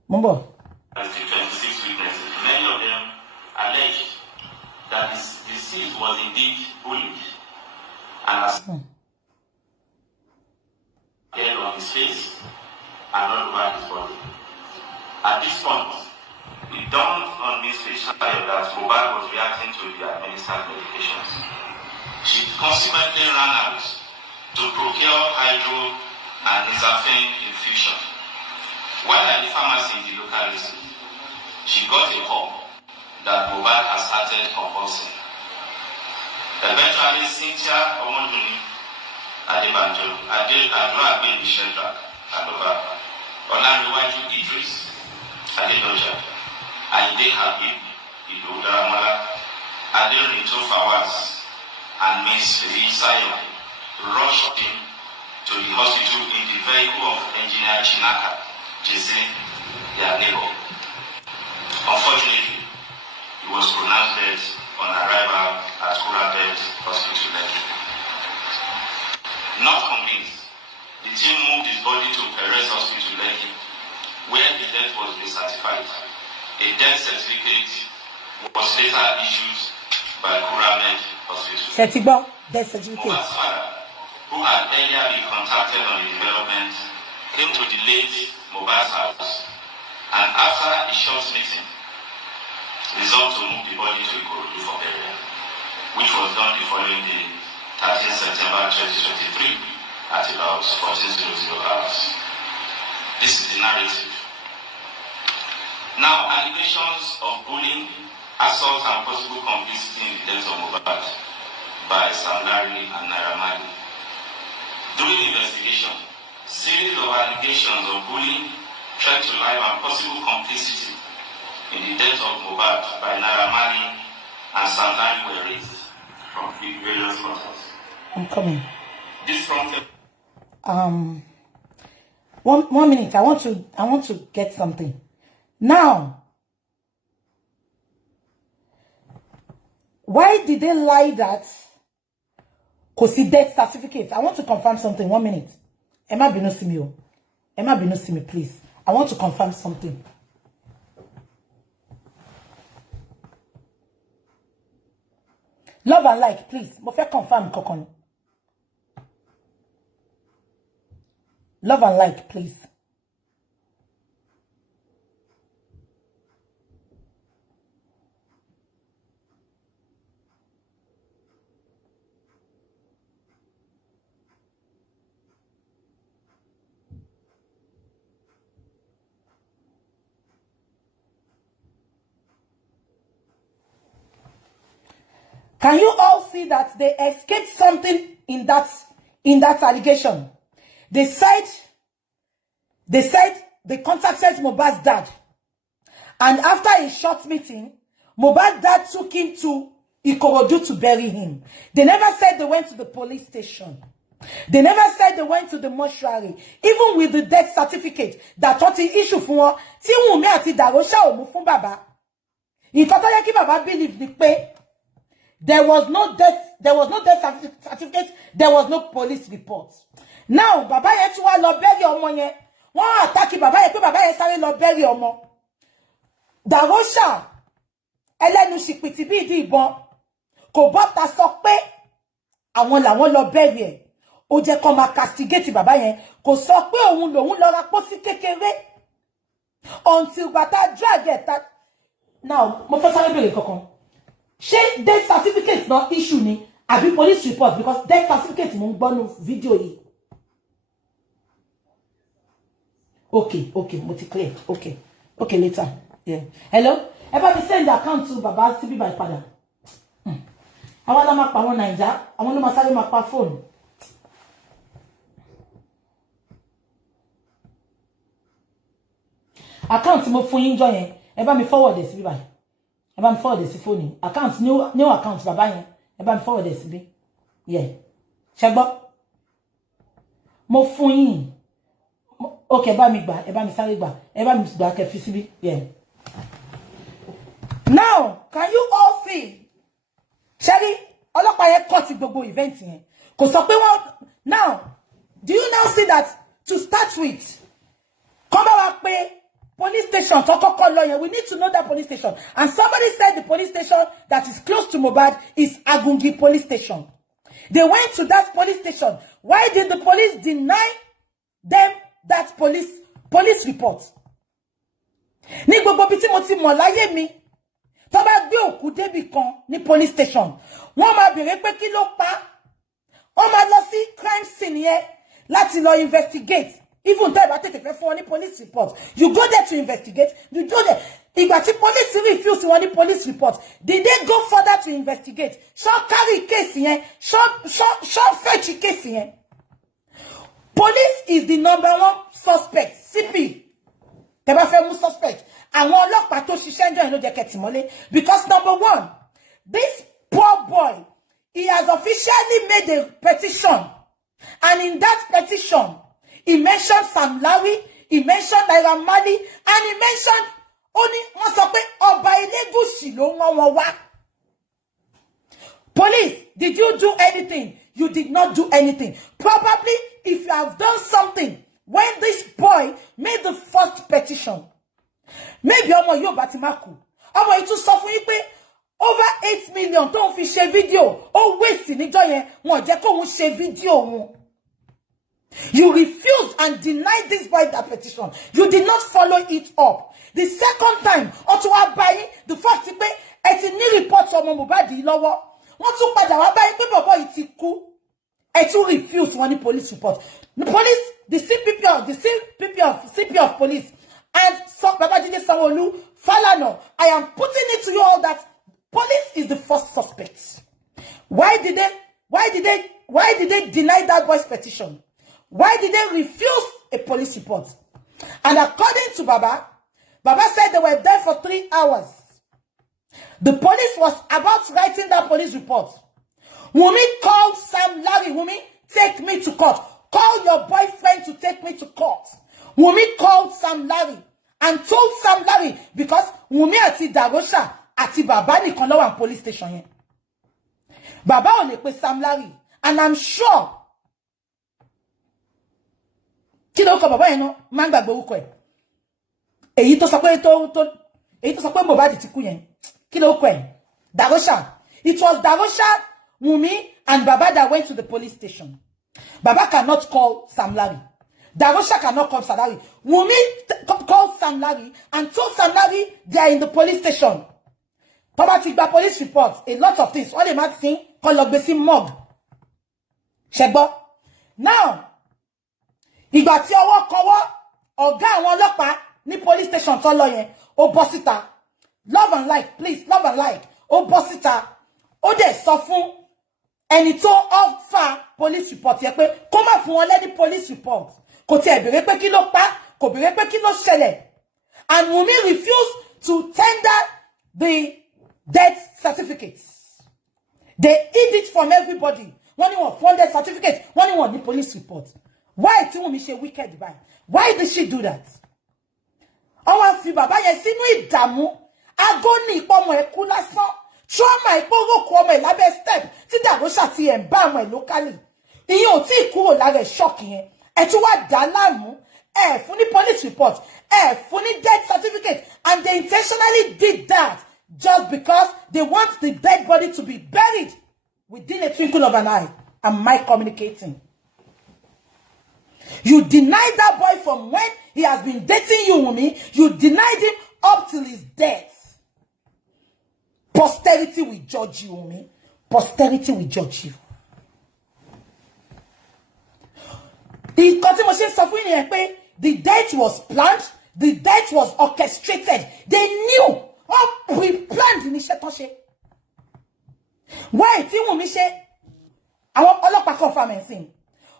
Mo ń bọ̀. as the 26 witnesses. Many of them alleged that the deceased was indeed bullied and as hair on his face and all over his body. At this point, it dawned on Ms. Feisayo that Mohbad was reacting to the administered medications. She consequently ran out to procure hydro and Nizafin infusion. While at the pharmacy in the locality, she got a call that Mohbad has started convulsing. Eventually, Cynthia Omodunni Adebanjo Adura Baby Sheldrak Aloba Olaniwaju Idris Adedoja Aide Habib Idodamola Aderinto Fawaz and Miss Sayo rushed in to the hospital in the vehicle of engineer Chinaka Jesse, their neighbor. Unfortunately, he was pronounced dead on arrival at Kurabed Hospital Lagelu. Not convinced, the team moved his body to Perez Hospital Lagelu, where the death was recertified. A death certificate was later issued by Kurabed Hospital. Death certificate. Mohbad's father, who had earlier been contacted on the development, came to the late Mohbad's house and after a short meeting, resolved to move the body to Ikorodu for burial, which was done the following day, 13 September 2023, at about 14:00 hours. This is the narrative. Now, allegations of bullying, assault, and possible complicity in the death of Mohbad by Sam Larry and Naira Marley. During investigation, series of allegations of bullying, threat to life, and possible complicity in the death of Mohbad by Naira Marley and Sanwo were raised from various quarters. I'm coming. This prompted 1 minute. I want to get something. Now, why did they lie that? Because the death certificate. I want to confirm something. 1 minute. Emma Binosimi. Emma Binosimi, please. I want to confirm something. Love and like, please. Mo fẹ́ confirm kokon. Love and like, please. Can you all see that they escaped something in that allegation? They said they contacted Mohbad's dad. And after a short meeting, Mohbad's dad took him to Ikorodu to bury him. They never said they went to the police station. They never said they went to the mortuary. Even with the death certificate that what the issue for ti Wunmi ati Darosha o mu fun baba. Nkan tó yẹ kí baba believe ni pé there was no death certificate, there was no police report. Now, baba yẹn tún wá lọ bury ọmọ yẹn. Wọ́n attack baba yẹn pé baba yẹn sáré lọ bury ọmọ. Darosha ẹlẹ́nu ṣìpìtì bí ìdí ìbọn kò bọ́ta sọ pé àwọn làwọn lọ bury ẹ̀. Ó jẹ́ kó máa castigate baba yẹn kò sọ pé òun lòun lọ ra pósí kékeré until bata drag it. Now, mo fẹ́ sáré bèrè kankan. Ṣé death certificate not issue ni àbí police report, because death certificate mo ń gbọ́ nínú fídíò yìí. Okay, mo ti clear. Okay, later. Yeah. Hello? Ẹ bá mi send account to baba síbí by padà. Àwọn la máa pa àwọn Naija, àwọn ló máa sáré máa pa phone. Account mo fún yín jọ yẹn, ẹ bá mi forward síbí by. Ẹ bá mi forward sí phone. Account new account baba yẹn, ẹ bá mi forward síbí. Yeah. Ṣé gbọ́? Mo fún yín. Okay, ẹ bá mi gbà, ẹ bá mi sáré gbà, ẹ bá mi gbà kẹ́ fi síbí. Yeah. Now, can you all see? Sherry, ọlọ́pàá yẹn cut gbogbo event yẹn. Kò sọ pé wọ́n. Now, do you now see that to start with? Come back pé police station tó kọ́kọ́ lọ yẹn, we need to know that police station. And somebody said the police station that is close to Mohbad is Agungi police station. They went to that police station. Why did the police deny them that police report? Ní gbogbo bí tí mo ti mọ̀ láyé mi, tó bá gbé òkú débì kan ní police station, wọ́n máa béèrè pé kí ló pa? Wọ́n máa lọ sí crime scene yẹn láti lọ investigate. Even though I take a for police report, you go there to investigate. You go there. If the police refuse to any police report, did they go further to investigate? Shall carry case here. Shall fetch case here. Police is the #1 suspect. CP. Teba fẹ́ mú suspect. Àwọn ọlọ́pàá tó ṣiṣẹ́ ńjọ́ yẹn ló jẹ́ kẹ́ tì mọ́lé. Because #1, this poor boy, he has officially made a petition, and in that petition, he mentioned Sam Larry, he mentioned Naira Marley, and he mentioned only wọ́n sọ pé Ọba Elegushi ló rán wọn wá. Police, did you do anything? You did not do anything. Probably if you have done something when this boy made the first petition, maybe ọmọ yóò bá ti má kú. Ọmọ yìí tún sọ fún yín pé over 8 million tó ń fi ṣe fídíò ó waste níjọ́ yẹn, wọ́n jẹ́ kó ń ṣe fídíò wọn. You refused and denied this boy that petition. You did not follow it up. The second time, onto our buying the fact pé ẹ ti ní report ọmọ Mohbad lọ́wọ́. Wọ́n tún padà wá báyìí pé bọ̀bọ́ yìí ti kú. Ẹ tún refuse one police report. The police, the CP of police, and Babajide Sanwo Olu, Falana, I am putting it to you all that police is the first suspect. Why did they deny that boy's petition? Why did they refuse a police report? And according to Baba said they were there for 3 hours. The police was about writing that police report. Wunmi called Sam Larry. Wunmi, take me to court. Call your boyfriend to take me to court. Wunmi called Sam Larry and told Sam Larry because Wunmi ati Darosha ati Baba nìkan ló wà police station yẹn. Baba ò lè pe Sam Larry, and I'm sure. Kí ló kọ bàbá yẹn náà? Má gbàgbé orúkọ ẹ̀. Èyí tó sọ pé Mohbad ti kú yẹn. Kí ló kọ ẹ̀? Darosha. It was Darosha, Wunmi, and Baba that went to the police station. Baba cannot call Sam Larry. Darosha cannot call Sam Larry. Wunmi called Sam Larry and told Sam Larry they are in the police station. Poverty police report, a lot of things. All they might think, call Logbesi Mog. Shebo. Now, ìgbà tí ọwọ́ kọ́wọ́ ọ̀gá àwọn ọlọ́pàá ní police station tó lọ yẹn, ó bọ́ síta. Love and like, please, love and like. Ó bọ́ síta. Ó dẹ̀ sọ fún ẹni tó offer police report yẹn pé kó má fún wọn lẹ́ni police report. Kò tiẹ̀ béèrè pé kí ló pa, kò béèrè pé kí ló ṣẹlẹ̀. And Wunmi refused to tender the death certificates. They hid it from everybody. Wọ́n ní wọ́n fund death certificate, wọ́n ní wọ́n ní police report. Why tí Wunmi ṣe wicked by? Why did she do that? Àwọn fi bàbá yẹn sínú ìdààmú, agony ìpọ́mọ ẹ̀kú lásán, trauma ìpọ́rọ̀kọ ọmọ ẹ̀ lábẹ́ step tí Darosha ti ẹ̀ ń bá ọmọ ẹ̀ locally. Ìyẹn ò tí ì kúrò lára ẹ̀ shock yẹn. Ẹ tún wá dá láàmú, ẹ fún ní police report, ẹ fún ní death certificate, and they intentionally did that just because they want the dead body to be buried within a twinkle of an eye. Am I communicating? You denied that boy from when he has been dating you, Wunmi. You denied him up till his death. Posterity will judge you, Wunmi. Posterity will judge you. The death was planned. The death was orchestrated. They knew. Oh, we planned in why tí Wunmi ṣe àwọn ọlọ́pàá confirm ẹ̀sìn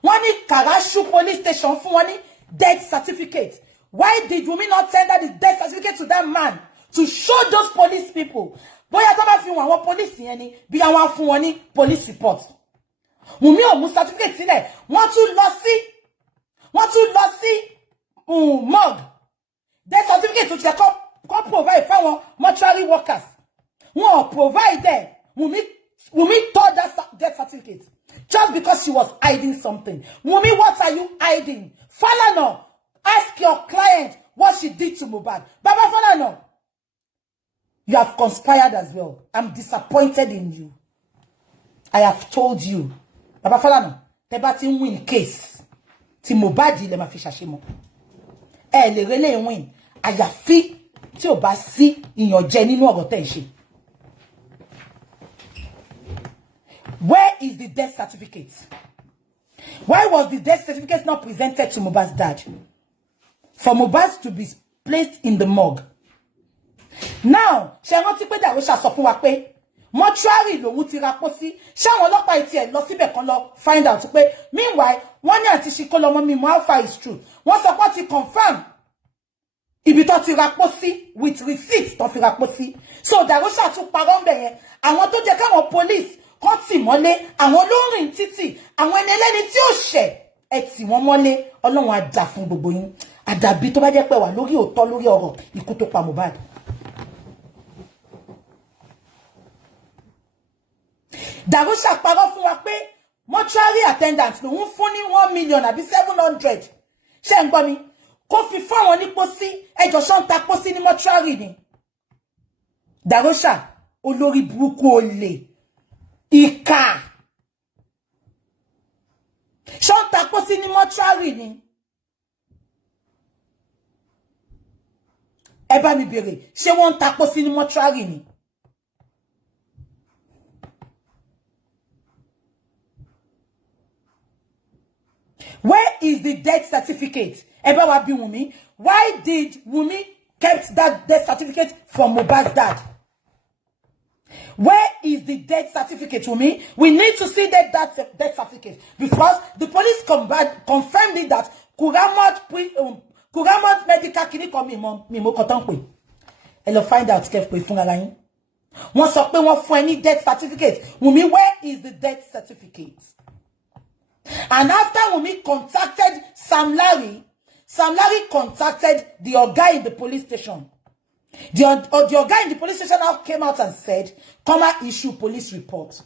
wọ́n ní Karashu police station fún wọn ní death certificate. Why did Wunmi not tender the death certificate to that man to show those police people? Bóyá tó bá fi wọn àwọn police yẹn ni bí àwọn fún wọn ní police report. Wunmi ò mú certificate sílẹ̀, wọ́n tún lọ sí morgue. Death certificate tó ti kọ́ provide fáwọn mortuary workers. Wọ́n provide there. Wunmi tore that death certificate just because she was hiding something. Wunmi, what are you hiding? Falana, ask your client what she did to Mohbad. Baba Falana, you have conspired as well. I'm disappointed in you. I have told you. Baba Falana, tẹ́ ti win case. Ti Mohbad le ma fi ṣàṣemọ. Ẹ lè rele win. Àyàfi tí ó bá sí ìyànjẹ nínú ọ̀rọ̀ tẹ́ ṣe. Where is the death certificate? Why was the death certificate not presented to Mohbad's dad? For Mohbad to be placed in the morgue. Now, ṣé rántí pé Darosha sọ fún wa pé mortuary lòun ti ra pósí. Ṣé àwọn ọlọ́pàá ìtì ẹ̀ lọ síbẹ̀ kan lọ find out pé meanwhile, wọ́n ní àti Ṣìkọ́lọ́mọ mi mo alpha is true. Wọ́n sọ pé ti confirm ibi tó ti ra pósí with receipts tó fi ra pósí. So Darosha tún parọ́ ńbẹ̀ yẹn. Àwọn tó jẹ́ káwọn police kọ́ tì mọ́lé, àwọn olórin títì, àwọn ẹni ẹlẹ́ni tí ó ṣẹ̀, ẹ tì wọ́n mọ́lé, Ọlọ́run á dá fún gbogbo yín. Àdàbí tó bá jẹ́ pé wà lórí òótọ́ lórí ọ̀rọ̀ ikú tó pa Mohbad. Darosha parọ́ fún wa pé mortuary attendant lòun fún ní 1 million àbí 700. Ṣé ń gbọ́ mi? Kó fi fáwọn ní pósí, ẹjọ́ ṣán ta pósí ní mortuary ni. Darosha, olórí burúkú olè. Ìkà. Ṣán ta pósí ní mortuary ni. Ẹ bá mi bèrè, ṣé wọ́n ta pósí ní mortuary ni? Where is the death certificate? Ẹ bá wa bí Wunmi. Why did Wunmi kept that death certificate from Mohbad's dad? Where is the death certificate to me? We need to see that death certificate because the police confirmed it that Kuramot medical clinic on me mo koton. Elo find out carefully fun ara yin. Wọ́n sọ pé wọ́n fún any death certificate. Wunmi, where is the death certificate? And after Wunmi contacted Sam Larry contacted the Oga in the police station. The Oga in the police station now came out and said, come and issue police report.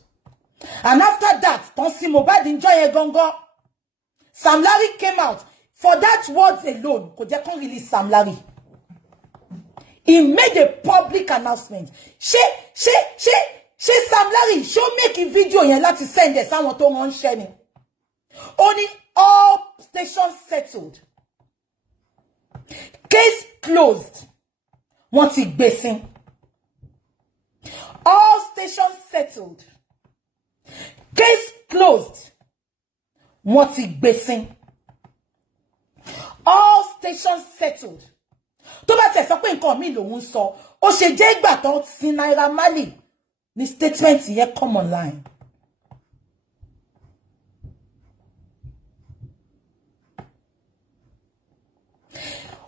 And after that, Tonsi Mohbad enjoy a gongo. Sam Larry came out. For that words alone, could you release Sam Larry? He made a public announcement. She Sam Larry, she'll make a video and let send it. Someone to one sharing. Only all stations settled. Case closed. Want it basing. All stations settled. Case closed. Want it basing. All stations settled. Tó bá tẹ̀ sọ pé nǹkan mi lòun sọ, ó ṣe jẹ́ ìgbà tó sin Naira Marley ní statement yẹn come online.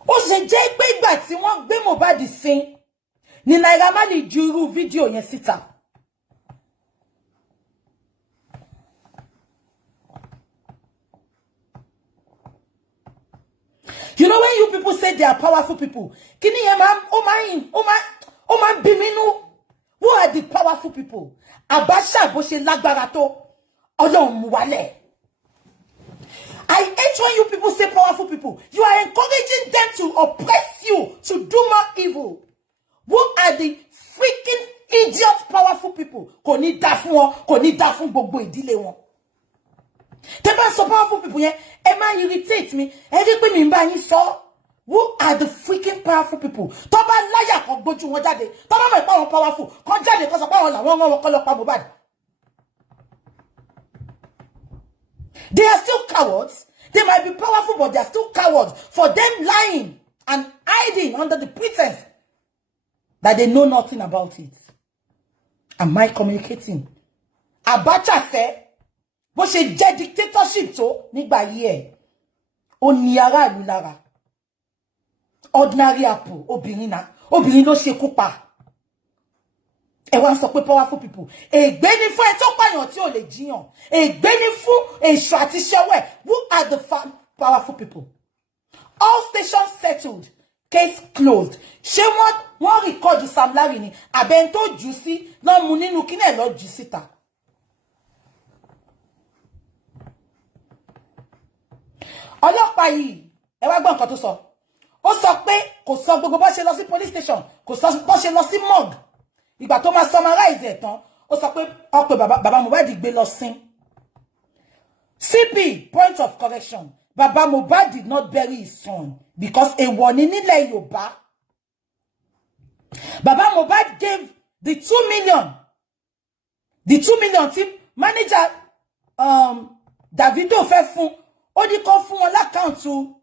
Ó ṣe jẹ́ pé ìgbà tí wọ́n gbé Mohbad sin ní Naira Marley ju irú fídíò yẹn síta. You know when you people say they are powerful people, kini ye man, oh man biminu. Who are the powerful people? Abasha bó ṣe lágbára tó, Ọlọ́run mú wálẹ̀. I hate when you people say powerful people. You are encouraging them to oppress you, to do more evil. Who are the freaking idiot powerful people? Kò ní dá fún wọn, kò ní dá fún gbogbo ìdílé wọn. They are so powerful people here. It might irritate me. Who are the freaking powerful people? Toba liar kon gboju won jade. Toba mo pa won powerful. Kon jade kon so pa won la won ko lo pa Mohbad. They are still cowards. They might be powerful, but they are still cowards. For them lying and hiding under the pretense that they know nothing about it. Am I communicating? Abacha said, bó ṣe jẹ́ dictatorship tó nígbà yí ẹ̀ ó ní ará ìlú lára ordinary apple obìnrin ló ṣekú pa ẹ wá ń sọ pé powerful people ègbé ni fún ẹ tó pààyàn tí ò lè jiyàn ègbé ni fún èṣù àti ṣọwẹ́. Who are the powerful people? All stations settled, case closed. Ṣé wọ́n record Sam Larry ni àbẹ̀ tó jù sí lọ́ mu nínú kíní ẹ̀ lọ́ jù síta. Ọlọ́pàá yìí ẹ wá gbọ́ nǹkan tó sọ. Ó sọ pé kò sọ gbogbo bó ṣe lọ sí police station, kò sọ bó ṣe lọ sí morgue. Ìgbà tó máa summarize ẹ̀ tán, ó sọ pé ọpẹ́ bàbá Mohbad gbé lọ sin. CP, point of correction. Baba Mohbad did not bury his son because èèwọ̀ ni nílẹ̀ Yorùbá. Baba Mohbad gave the 2 million. The 2 million team manager Davido fẹ́ fún. Ó ní kó fún wọn l'account to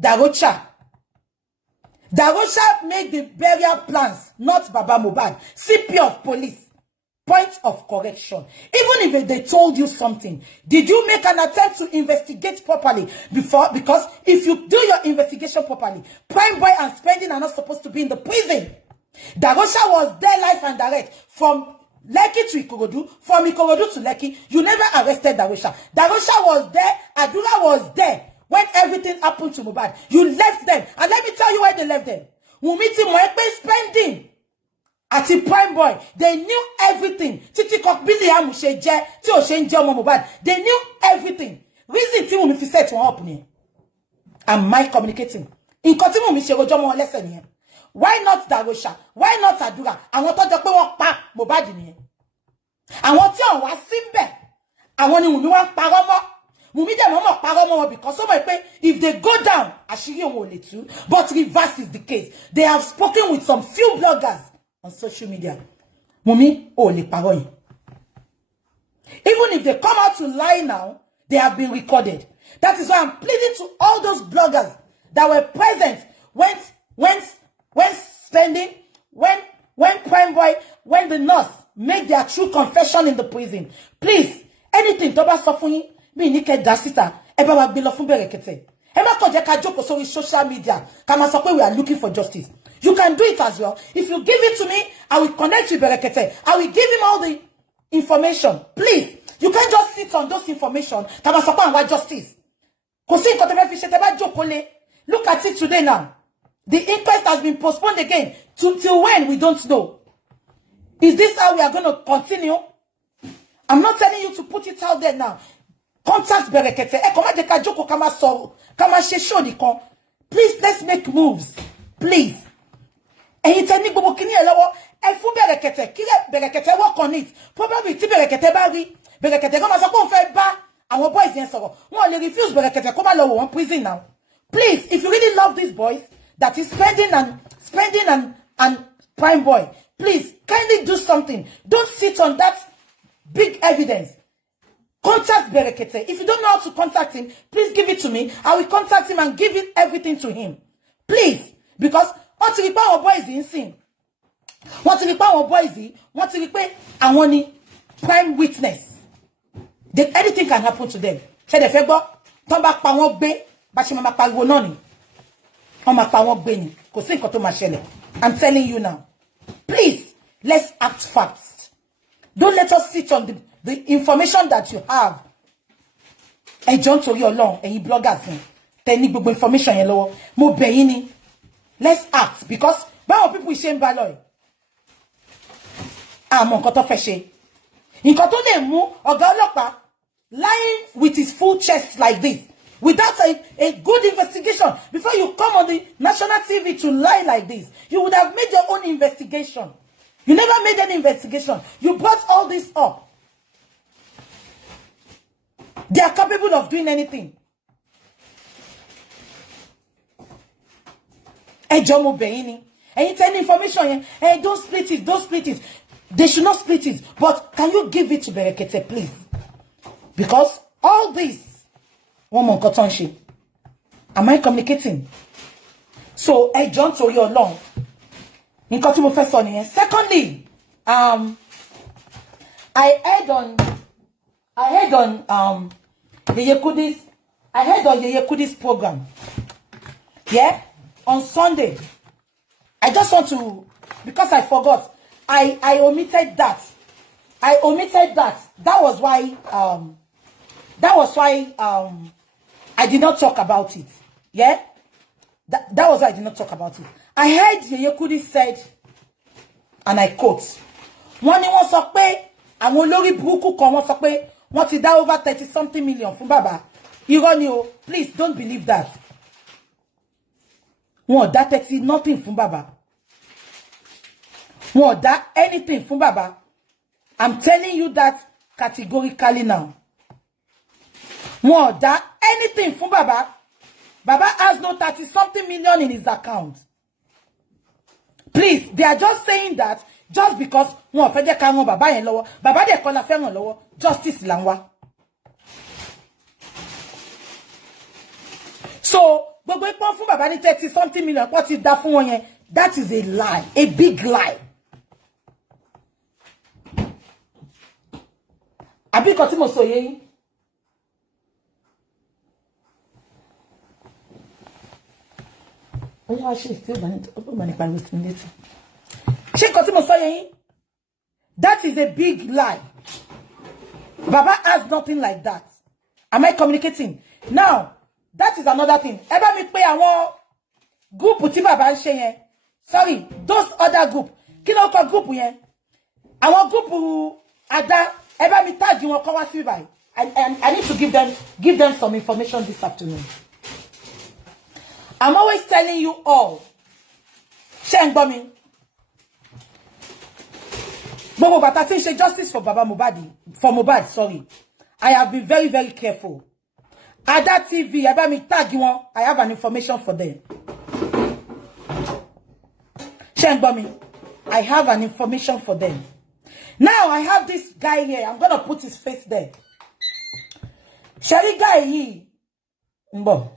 Darocha. Darocha made the burial plans, not Baba Mohbad. CP of police. Point of correction. Even if they told you something, did you make an attempt to investigate properly before? Because if you do your investigation properly, Prime Boy and Spending are not supposed to be in the prison. Darocha was there live and direct from Lekki to Ikorodu, from Ikorodu to Lekki. You never arrested Darocha. Darocha was there, Adura was there when everything happened to Mohbad. You left them. And let me tell you why they left them. Wumiti Moepe Spending at the Prime Boy. They knew everything. Titi Kokbili Amushe Je, Ti Oshen Je Mohbad. They knew everything. Reason Ti Wumi fi set one up ni. Am I communicating? In continue Wumi se rojo mo lesson here. Why not Darocha? Why not Adura? Àwọn tó jọ pé wọ́n pa Mohbad nìyẹn. Àwọn tí wọ́n wá síbẹ̀. Àwọn ni Wumi wá parọ́ mọ́. Wumi dem mọ́ parọ́ mọ́ because so much if they go down, àṣírí wọn ò lè tú. But reverse is the case. They have spoken with some few bloggers on social media. Wumi ò lè parọ́ yẹn. Even if they come out to lie now, they have been recorded. That is why I'm pleading to all those bloggers that were present when Spending, when Prime Boy, when the nurse make their true confession in the prison. Please, anything tó bá sọ fún yín, mi ní kẹ́ dá síta, ẹ bá wa gbé lọ fún Berekete. Ẹ má kàn jẹ́ ká jókòó sórí social media, ká má sọ pé we are looking for justice. You can do it as well. If you give it to me, I will connect with Berekete. I will give him all the information. Please, you can't just sit on those information. Ká má sọ pé àwọn justice. Kò sí nǹkan tó fẹ́ fi ṣe tẹ́ bá jókòó lé. Look at it today now. The inquest has been postponed again. Till when? We don't know. Is this how we are going to continue? I'm not telling you to put it out there now. Contact Berekete. Please, let's make moves. Please. Berekete work on it. Probably Berekete our boys in sorrow. They refuse Berekete come along one prison now. Please, if you really love these boys that is spending and prime boy, please kindly do something. Don't sit on that big evidence. Contact Berekete. If you don't know how to contact him, please give it to me. I will contact him and give it everything to him. Please, because what to our boys in sin. What to our boys in? What to I want prime witness. Anything can happen to them. Say the febo, come back pa won gbe, ba se ma pariwo na ni. Won ma pa won gbe ni. Kò sí nǹkan tó ma ṣẹlẹ̀. I'm telling you now. Please, let's act fast. Don't let us sit on the information that you have. And John torí Ọlọ́run, ẹ̀yin bloggers ni. Tẹ́ ní gbogbo information yẹn lọ́wọ́. Mo bẹ̀ yín ni. Let's act because báwo people ṣe ń bá lọ yìí. Àmọ́ nǹkan tó fẹ́ ṣe. Nǹkan tó lè mú ọ̀gá ọlọ́pàá lying with his full chest like this, without a good investigation, before you come on the national TV to lie like this, you would have made your own investigation. You never made any investigation. You brought all this up. They are capable of doing anything. Jomo Beini. And you tell information, hey, don't split it, don't split it. They should not split it. But can you give it to Berekete, please? Because all this, one more cotton sheet. Am I communicating? So, John torí Ọlọ́run. Nǹkan tí mo fẹ́ sọ nìyẹn. Secondly, I heard on Yeye Kudi's program. Yeah? On Sunday. I just want to, because I forgot. I omitted that. That was why I did not talk about it. Yeah? That was why I did not talk about it. I heard Yeye Kudi said, and I quote, wọ́n ní wọ́n sọ pé àwọn olórí burúkú kan wọ́n sọ pé wọ́n ti dá over 30-something million fún bàbá. Irọ́ ni o. Please don't believe that. Wọ́n dá 30-nothing fún bàbá. Wọ́n dá anything fún bàbá. I'm telling you that categorically now. Wọ́n dá anything fún bàbá. Baba has no 30-something million in his account. Please, they are just saying that just because wọ́n fẹ́ jẹ́ ká ràn bàbá yẹn lọ́wọ́. Bàbá dẹ̀ kọ́ la fẹ́ ràn lọ́wọ́. Justice là ń wá. So, gbogbo ipon fún bàbá ní 30-something million, what is that fún wọn yẹn? That is a lie, a big lie. Àbí nǹkan tí mo sọ yé yín. That is a big lie. Baba has nothing like that. Am I communicating? Now, that is another thing. Eba mi pe àwọn group tí baba ń ṣe yẹn. Sorry, those other group. Kí ló kọ group yẹn? Àwọn group Ada, eba mi tag wọn kọ wá sí báyìí. I need to give them some information this afternoon. I'm always telling you all. Shengbomi. Bobo Batati say justice for Baba Mohbad. For Mohbad, sorry. I have been very, very careful. Ada TV, Eba mi tag you. I have an information for them. Shengbomi. I have an information for them. Now I have this guy here. I'm gonna put his face there. Shari guy he. Mbo.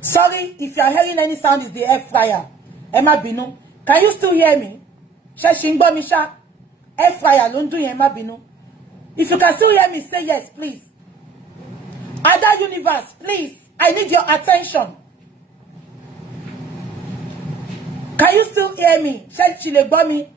Sorry, if you are hearing any sound, it's the air fryer. Emma Binu. Can you still hear me? fire ló ń dún yẹn, má bínú. If you can still hear me, say yes, please. Other universe, please. I need your attention. Can you still hear me? Ṣé Chile gbọ́ mi?